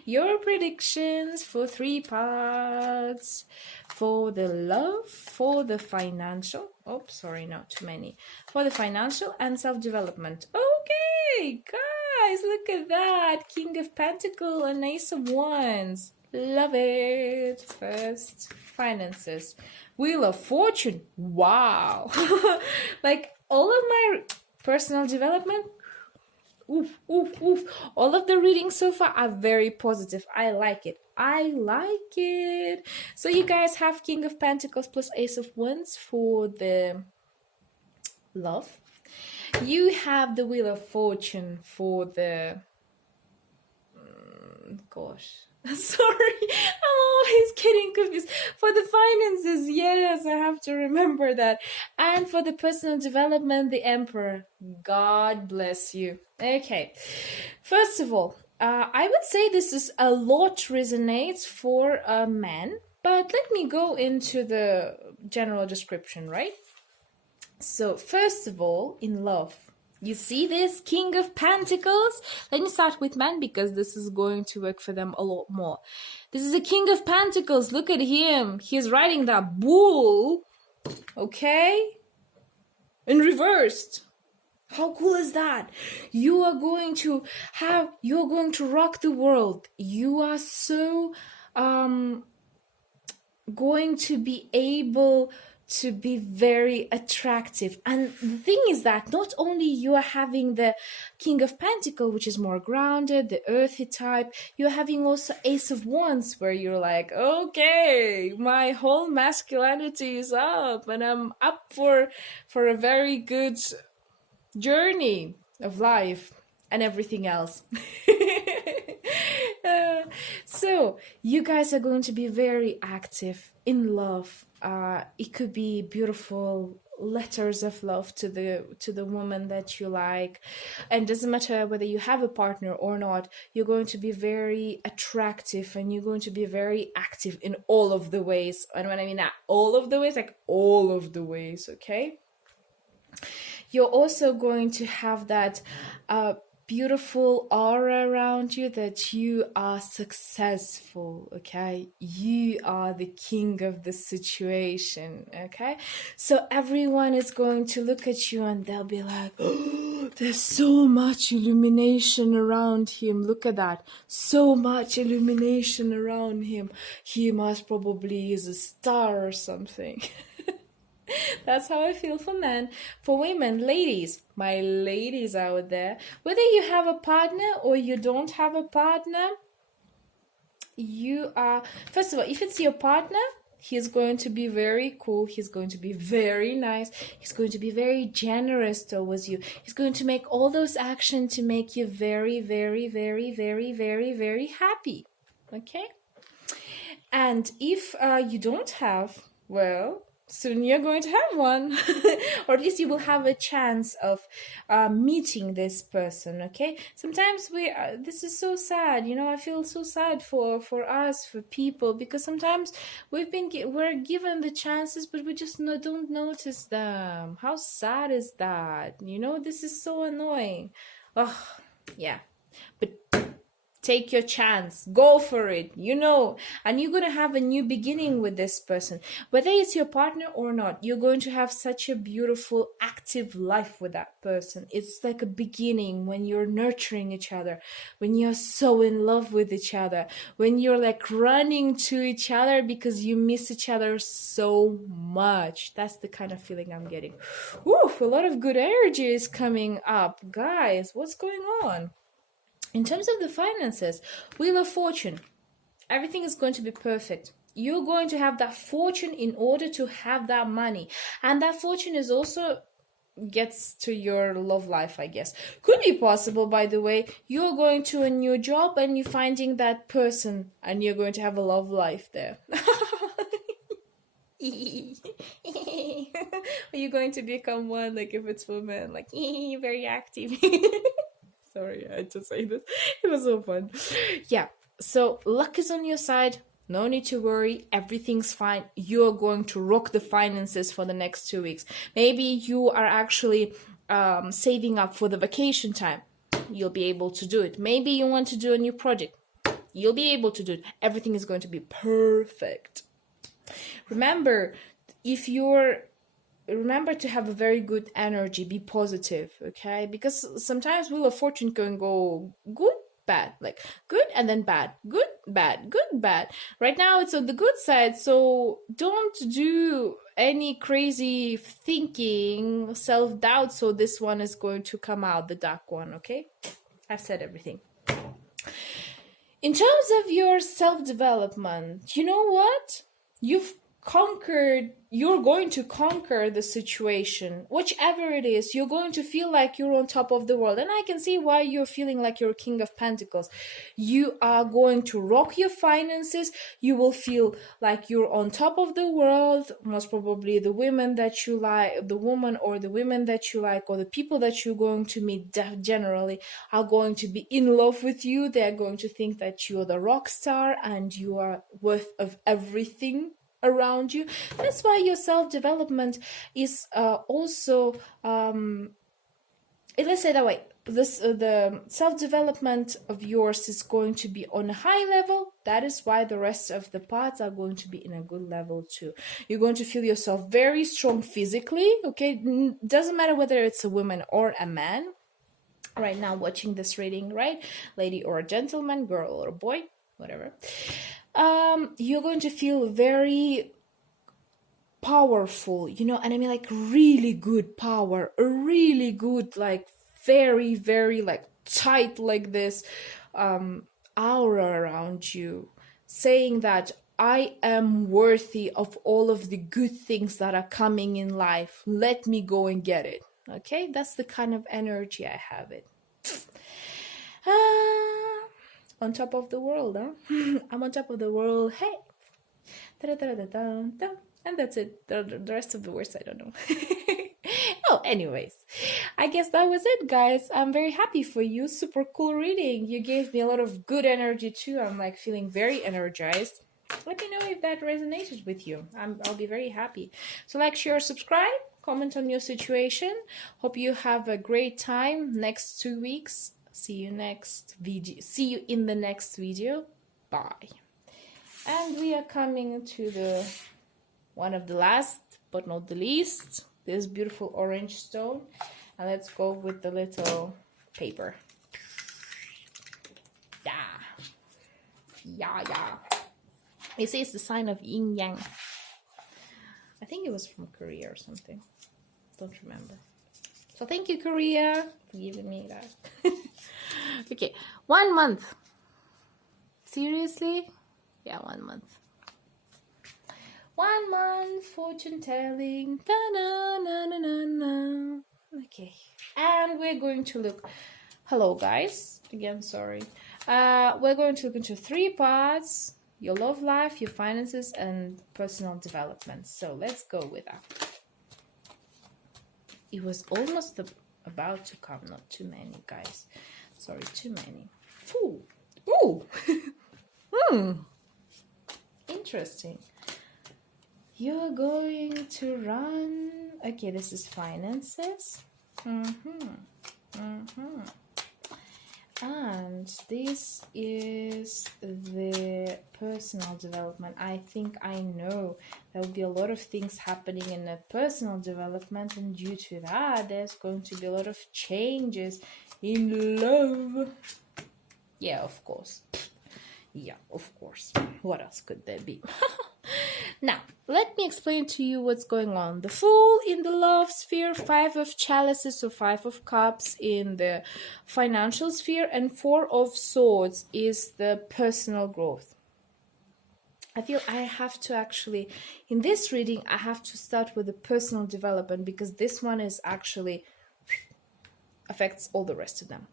your predictions for 3 parts. For the love, for the financial. Oh, sorry, not too many. For the financial and self-development. Okay, guys, look at that. King of Pentacles and Ace of Wands. Love it. First, finances. Wheel of Fortune. Wow. All of my personal development, all of the readings so far are very positive. I like it. So you guys have King of Pentacles plus Ace of Wands for the love. You have the Wheel of Fortune for the sorry, I'm always getting confused. For the finances, yes, I have to remember that. And for the personal development, the Emperor. God bless you. Okay, first of all, I would say this is a lot resonates for men, But let me go into the general description, right? So, first of all, in love, you see this King of Pentacles? Let me start with men because this is going to work for them a lot more. This is a King of Pentacles. Look at him. He's riding that bull, okay? In reversed. How cool is that? You're going to rock the world. You are so going to be able to be very attractive. And the thing is that not only you are having the King of Pentacles, which is more grounded, the earthy type, you're having also Ace of Wands, where you're like, okay, my whole masculinity is up and I'm up for a very good journey of life and everything else. So you guys are going to be very active in love. It could be beautiful letters of love to the woman that you like, and doesn't matter whether you have a partner or not, you're going to be very attractive and you're going to be very active in all of the ways. And when I mean that, all of the ways, like all of the ways, okay? You're also going to have that beautiful aura around you, that you are successful, okay? You are the king of the situation, okay? So everyone is going to look at you and they'll be like, oh, there's so much illumination around him. Look at that. So much illumination around him. He must probably is a star or something. That's how I feel for men. For women, ladies, my ladies out there, whether you have a partner or you don't have a partner, you are, first of all, if it's your partner, he's going to be very cool. He's going to be very nice. He's going to be very generous towards you. He's going to make all those actions to make you very, very, very, very, very, very happy. Okay? And if you don't have, well, soon you're going to have one. Or at least you will have a chance of meeting this person, okay? Sometimes this is so sad, you know, I feel so sad for us, for people, because sometimes we're given the chances, but we just don't notice them. How sad is that? You know, this is so annoying. Oh, yeah. But take your chance, go for it, you know, and you're going to have a new beginning with this person. Whether it's your partner or not, you're going to have such a beautiful, active life with that person. It's like a beginning when you're nurturing each other, when you're so in love with each other, when you're like running to each other because you miss each other so much. That's the kind of feeling I'm getting. Oof, a lot of good energy is coming up. Guys, what's going on? In terms of the finances, Wheel of Fortune, everything is going to be perfect. You're going to have that fortune in order to have that money. And that fortune is also gets to your love life, I guess. Could be possible, by the way, you're going to a new job and you're finding that person and you're going to have a love life there. Are you going to become one, like if it's women, like very active? Sorry, I had to say this. It was so fun. Yeah, so luck is on your side. No need to worry. Everything's fine. You're going to rock the finances for the next 2 weeks. Maybe you are actually saving up for the vacation time. You'll be able to do it. Maybe you want to do a new project. You'll be able to do it. Everything is going to be perfect. Remember to have a very good energy, be positive, okay? Because sometimes Wheel of Fortune can go good, bad, like good and then bad, good, bad, good, bad. Right now it's on the good side, so don't do any crazy thinking, self-doubt, so this one is going to come out, the dark one, okay? I've said everything. In terms of your self-development, you know what? You've you're going to conquer the situation, whichever it is. You're going to feel like you're on top of the world, and I can see why you're feeling like you're King of Pentacles. You are going to rock your finances. You will feel like you're on top of the world. Most probably the women that you like, the woman or the women that you like, or the people that you're going to meet generally are going to be in love with you. They're going to think that you're the rock star and you are worth of everything around you. That's why your self-development is also let's say that way, the self-development of yours is going to be on a high level. That is why the rest of the parts are going to be in a good level too. You're going to feel yourself very strong physically, okay? Doesn't matter whether it's a woman or a man right now watching this reading, right? Lady or a gentleman, girl or a boy, whatever. You're going to feel very powerful, and I mean like really good power, a really good, like very, very like tight, like this aura around you, saying that I am worthy of all of the good things that are coming in life. Let me go and get it. Okay, that's the kind of energy I have it. On top of the world, huh? I'm on top of the world. Hey. Da-da-da-da-da-da. And that's it. The rest of the words I don't know. Oh, anyways, I guess that was it, guys. I'm very happy for you. Super cool reading. You gave me a lot of good energy too. I'm like feeling very energized. Let me know if that resonated with you. I'll be very happy. So like, share, subscribe, comment on your situation. Hope you have a great time next 2 weeks. See you next video. See you in the next video. Bye. And we are coming to the one of the last but not the least, this beautiful orange stone. And let's go with the little paper. Yeah. It says the sign of yin yang. I think it was from Korea or something. Don't remember. So thank you, Korea, for giving me that. Okay, 1 month. Seriously? Yeah, 1 month. 1 month fortune telling. Da-na-na-na-na-na. Okay, and we're going to look. Hello, guys. Again, sorry. We're going to look into 3 parts: your love life, your finances, and personal development. So let's go with that. It was almost about to come. Not too many, guys. Sorry, too many. Ooh. Interesting. You're going to run. Okay, this is finances. And this is the personal development. I think I know there will be a lot of things happening in the personal development, and due to that, there's going to be a lot of changes in love. Yeah, of course. Yeah, of course. What else could there be? Now, let me explain to you what's going on. The Fool in the love sphere, 5 of chalices or 5 of cups in the financial sphere, and 4 of swords is the personal growth. I feel I have to actually, in this reading, I have to start with the personal development, because this one is actually affects all the rest of them.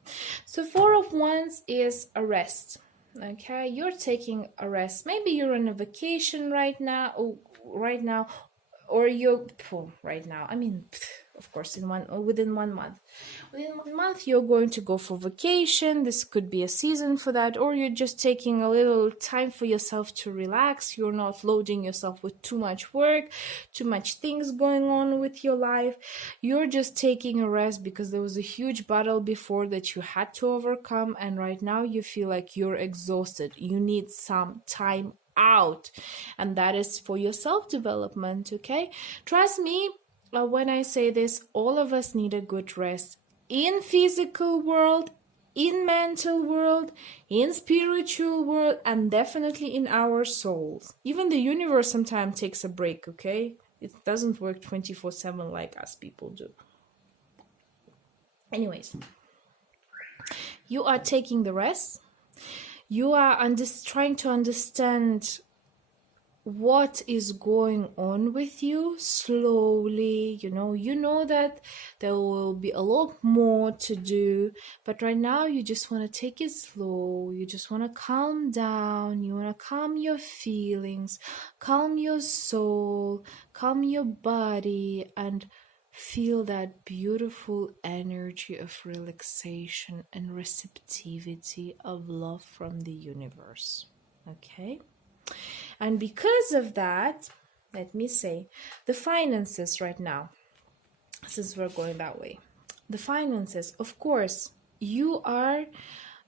So 4 of wands is a rest. Okay, you're taking a rest. Maybe you're on a vacation right now, or you're right now. I mean, of course, within 1 month. Within 1 month, you're going to go for vacation. This could be a season for that, or you're just taking a little time for yourself to relax. You're not loading yourself with too much work, too much things going on with your life. You're just taking a rest because there was a huge battle before that you had to overcome, and right now you feel like you're exhausted. You need some time out, and that is for your self-development. Okay, trust me when I say this, all of us need a good rest in physical world, in mental world, in spiritual world, and definitely in our souls. Even the universe sometimes takes a break. Okay, it doesn't work 24/7 like us people do. Anyways, you are taking the rest. You are trying to understand what is going on with you slowly. You know that there will be a lot more to do, but right now you just want to take it slow. You just want to calm down. You want to calm your feelings, calm your soul, calm your body, and feel that beautiful energy of relaxation and receptivity of love from the universe. Okay? And because of that, let me say, the finances right now, since we're going that way, the finances, of course, you are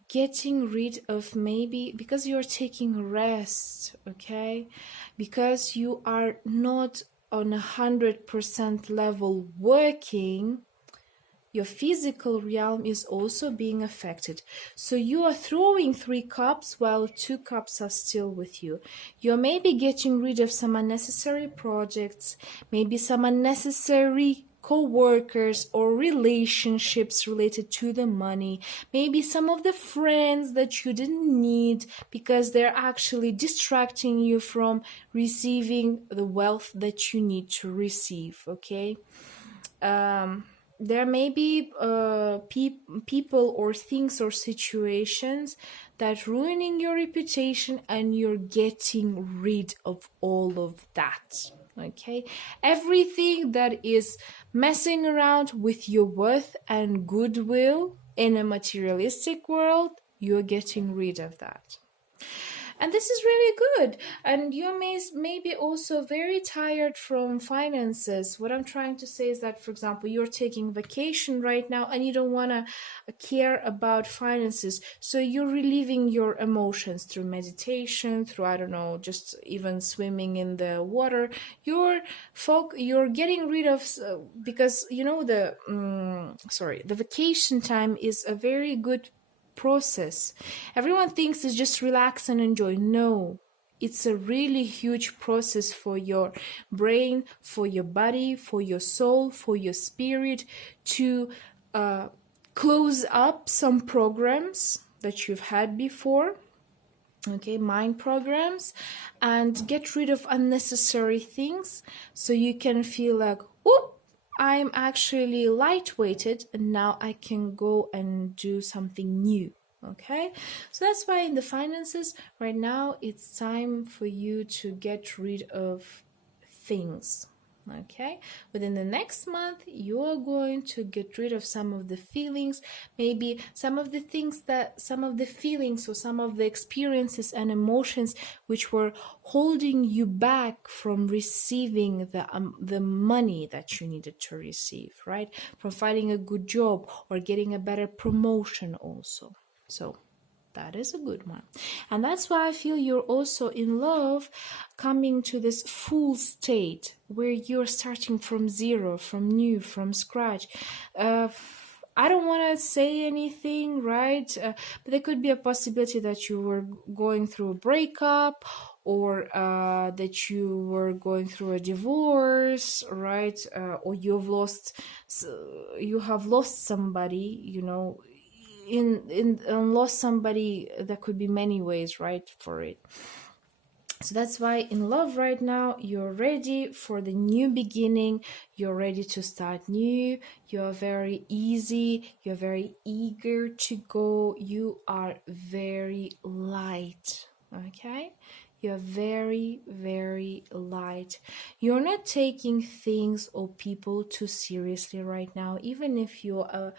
getting rid of, maybe because you're taking rest, okay? Because you are not on 100% level working, your physical realm is also being affected. So you are throwing 3 cups while 2 cups are still with you. You're maybe getting rid of some unnecessary projects, maybe some unnecessary co-workers or relationships related to the money, maybe some of the friends that you didn't need because they're actually distracting you from receiving the wealth that you need to receive, okay? There may be people or things or situations that ruining your reputation, and you're getting rid of all of that. Okay, everything that is messing around with your worth and goodwill in a materialistic world, you're getting rid of that. And this is really good. And you may be also very tired from finances. What I'm trying to say is that, for example, you're taking vacation right now and you don't want to care about finances. So you're relieving your emotions through meditation, through, I don't know, just even swimming in the water. You're getting rid of, because, you know, the vacation time is a very good process. Everyone thinks it's just relax and enjoy. No, it's a really huge process for your brain, for your body, for your soul, for your spirit to close up some programs that you've had before, okay, mind programs, and get rid of unnecessary things so you can feel like, whoop, I'm actually lightweighted and now I can go and do something new. Okay, so that's why in the finances right now it's time for you to get rid of things. Okay, within the next month you are going to get rid of some of the feelings, maybe some of the feelings or some of the experiences and emotions which were holding you back from receiving the money that you needed to receive, right? From finding a good job or getting a better promotion also. So that is a good one. And that's why I feel you're also in love, coming to this full state where you're starting from zero, from new, from scratch. I don't want to say anything, right? But there could be a possibility that you were going through a breakup, or that you were going through a divorce, right? Or you have lost somebody, you know, lost somebody. There could be many ways, right, for it. So that's why in love right now, you're ready for the new beginning. You're ready to start new. You're very easy. You're very eager to go. You are very light. Okay? You're very, very light. You're not taking things or people too seriously right now, even if you're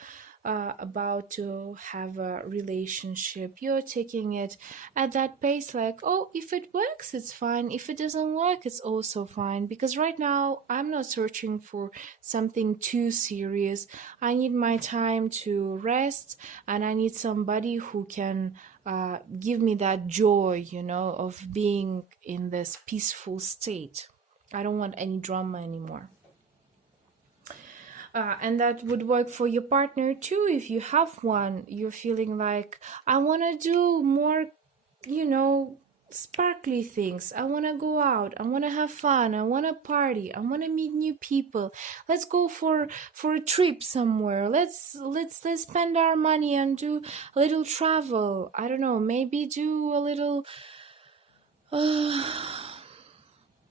about to have a relationship. You're taking it at that pace, like, oh, if it works, it's fine. If it doesn't work, it's also fine. Because right now, I'm not searching for something too serious. I need my time to rest, and I need somebody who can give me that joy, you know, of being in this peaceful state. I don't want any drama anymore. And that would work for your partner too. If you have one, you're feeling like, I want to do more, you know, sparkly things. I want to go out. I want to have fun. I want to party. I want to meet new people. Let's go for a trip somewhere. Let's spend our money and do a little travel. I don't know, maybe do a little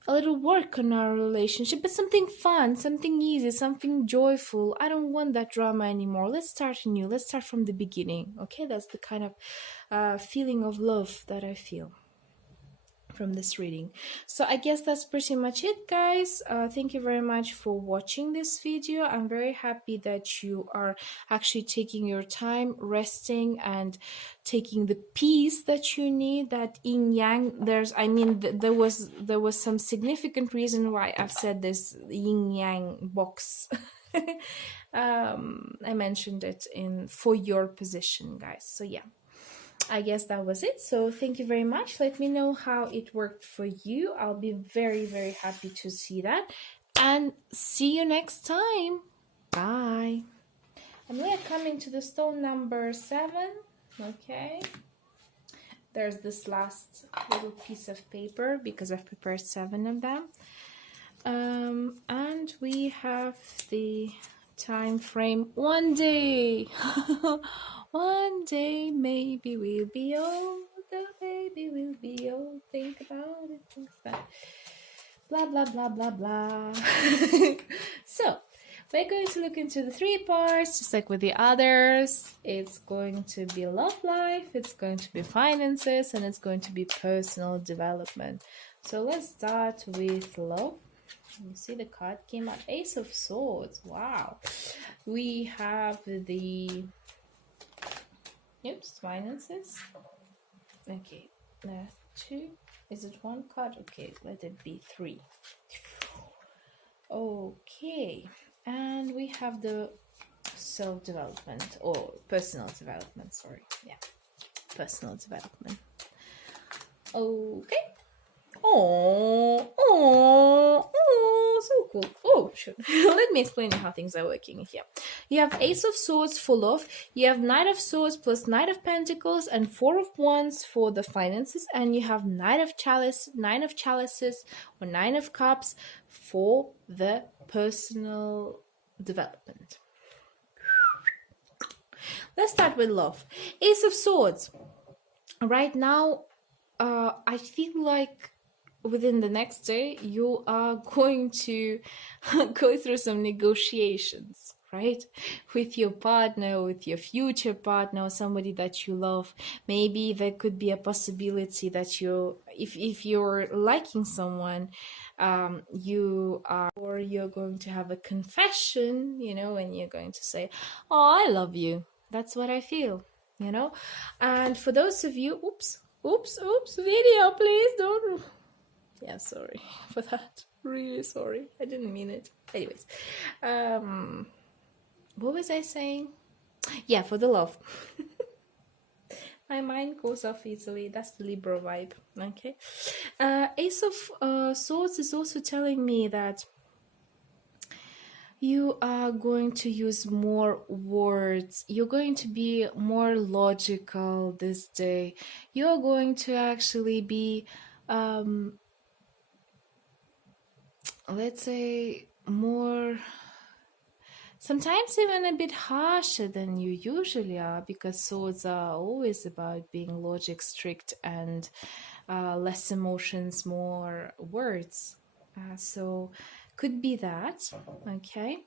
a little work on our relationship, but something fun, something easy, something joyful. I don't want that drama anymore. Let's start anew. Let's start from the beginning. Okay, that's the kind of feeling of love that I feel from this reading. So I guess that's pretty much it, guys. Thank you very much for watching this video. I'm very happy that you are actually taking your time, resting, and taking the peace that you need, that yin yang. There was some significant reason why I've said this yin yang box. I mentioned it in for your position, guys. So yeah, I guess that was it. So thank you very much. Let me know how it worked for you. I'll be very, very happy to see that. And see you next time. Bye. I'm going to come into the stone number 7. Okay. There's this last little piece of paper because I've prepared 7 of them. And we have the time frame 1 day. 1 day, maybe we'll be old. The baby will be old. Think about it. Think that. Blah, blah, blah, blah, blah. So, we're going to look into the 3 parts, just like with the others. It's going to be love life, it's going to be finances, and it's going to be personal development. So, let's start with love. You see the card came out, Ace of Swords. Wow. We have the finances. Okay, 2. Is it 1 card? Okay, let it be 3. Okay, and we have the self-development or personal development. Sorry, yeah, personal development. Okay. Oh, so cool. Oh, sure. Let me explain how things are working here. You have Ace of Swords for love. You have Knight of Swords plus Knight of Pentacles and 4 of Wands for the finances. And you have Nine of Chalices or 9 of Cups for the personal development. Let's start with love. Ace of Swords. Right now, I feel like within the next day you are going to go through some negotiations, right, with your partner, with your future partner, or somebody that you love. Maybe there could be a possibility that if you're liking someone, you're going to have a confession, and you're going to say, oh, I love you, that's what I feel, and for those of you, oops, video, please don't. Yeah, sorry for that. Really sorry. I didn't mean it. Anyways, what was I saying? Yeah, for the love. My mind goes off easily. That's the Libra vibe. Okay. Ace of Swords is also telling me that you are going to use more words. You're going to be more logical this day. You're going to actually be let's say more, sometimes even a bit harsher than you usually are, because swords are always about being logic, strict, and less emotions, more words. So could be that, okay?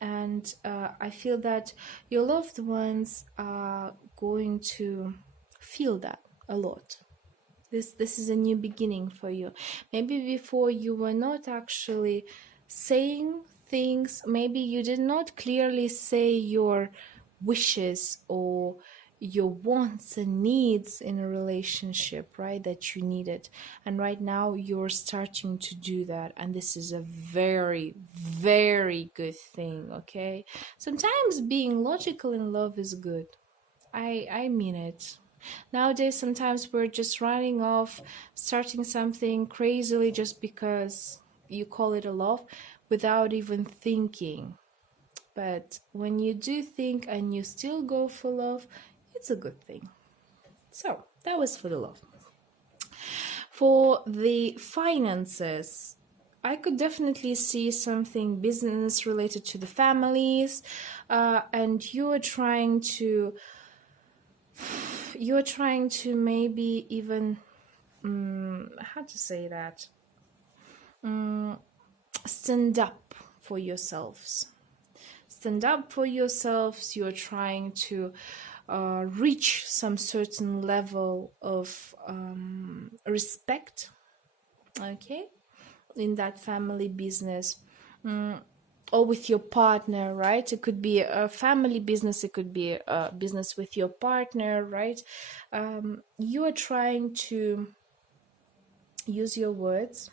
And I feel that your loved ones are going to feel that a lot. This is a new beginning for you. Maybe before you were not actually saying things. Maybe you did not clearly say your wishes or your wants and needs in a relationship, right, that you needed. And right now you're starting to do that. And this is a very, very good thing, okay? Sometimes being logical in love is good. I mean it. Nowadays, sometimes we're just running off, starting something crazily just because you call it a love without even thinking. But when you do think and you still go for love, it's a good thing. So that was for the love. For the finances, I could definitely see something business related to the families, and you're trying to maybe even how to say that, stand up for yourselves. Stand up for yourselves. You're trying to reach some certain level of respect, okay, in that family business. Or with your partner, right? It could be a family business, it could be a business with your partner, right? You are trying to use your words.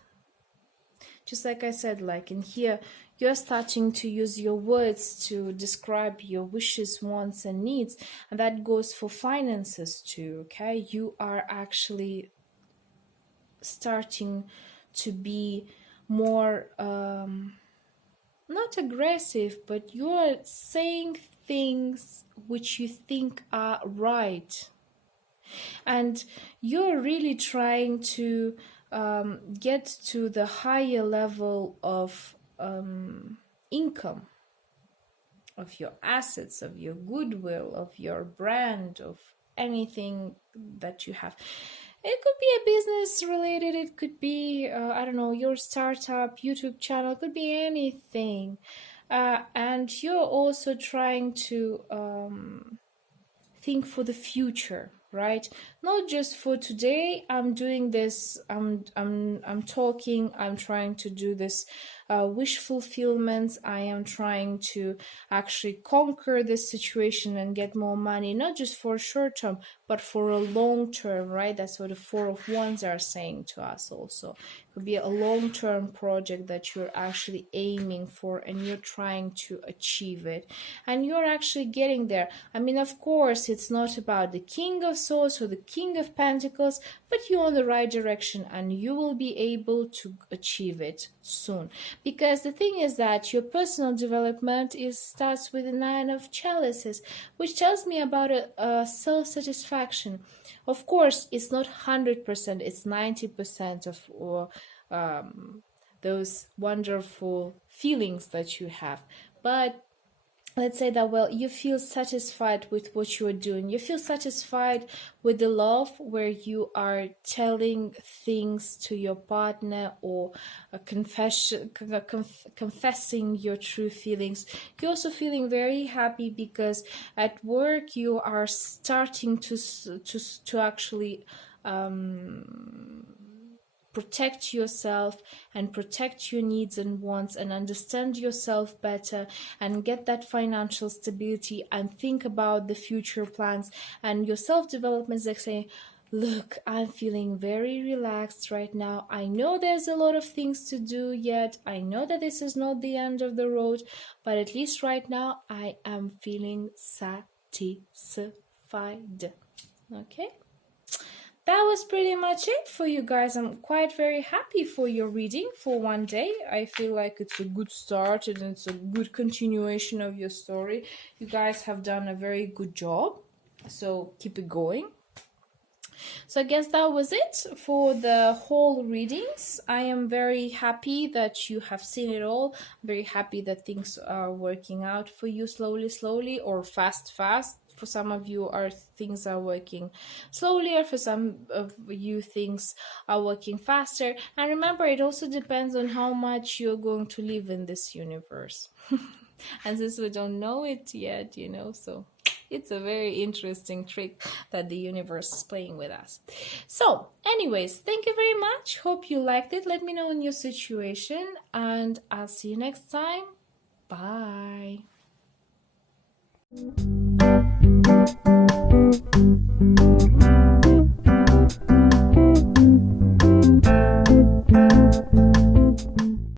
Just like I said, like in here, you're starting to use your words to describe your wishes, wants, and needs. And that goes for finances too, okay? You are actually starting to be more not aggressive, but you're saying things which you think are right, and you're really trying to get to the higher level of income, of your assets, of your goodwill, of your brand, of anything that you have. It could be a business related, it could be, I don't know, your startup, YouTube channel, it could be anything. And you're also trying to think for the future, right? Not just for today. I'm doing this, I'm talking, I'm trying to do this wish fulfillment. I am trying to actually conquer this situation and get more money, not just for short term, but for a long term, right? That's what the Four of Wands are saying to us also. It could be a long-term project that you're actually aiming for, and you're trying to achieve it, and you're actually getting there. I mean, of course, it's not about the King of Swords or the King of Pentacles, but you're on the right direction, and you will be able to achieve it soon. Because the thing is that your personal development starts with the Nine of Chalices, which tells me about a self-satisfaction. Of course, it's not 100%, it's 90% of those wonderful feelings that you have. But let's say that, well, you feel satisfied with what you're doing. You feel satisfied with the love where you are telling things to your partner, or a confessing your true feelings. You're also feeling very happy because at work you are starting to actually protect yourself and protect your needs and wants, and understand yourself better, and get that financial stability, and think about the future plans. And your self-development is like saying, look, I'm feeling very relaxed right now. I know there's a lot of things to do yet. I know that this is not the end of the road, but at least right now I am feeling satisfied. Okay? That was pretty much it for you guys. I'm quite very happy for your reading for one day. I feel like it's a good start and it's a good continuation of your story. You guys have done a very good job, so keep it going. So I guess that was it for the whole readings. I am very happy that you have seen it all. I'm very happy that things are working out for you slowly, or fast. For some of you, things are working slowly, or for some of you, things are working faster. And remember, it also depends on how much you're going to live in this universe. And since we don't know it yet, so it's a very interesting trick that the universe is playing with us. So anyways, thank you very much. Hope you liked it. Let me know in your situation, and I'll see you next time. Bye.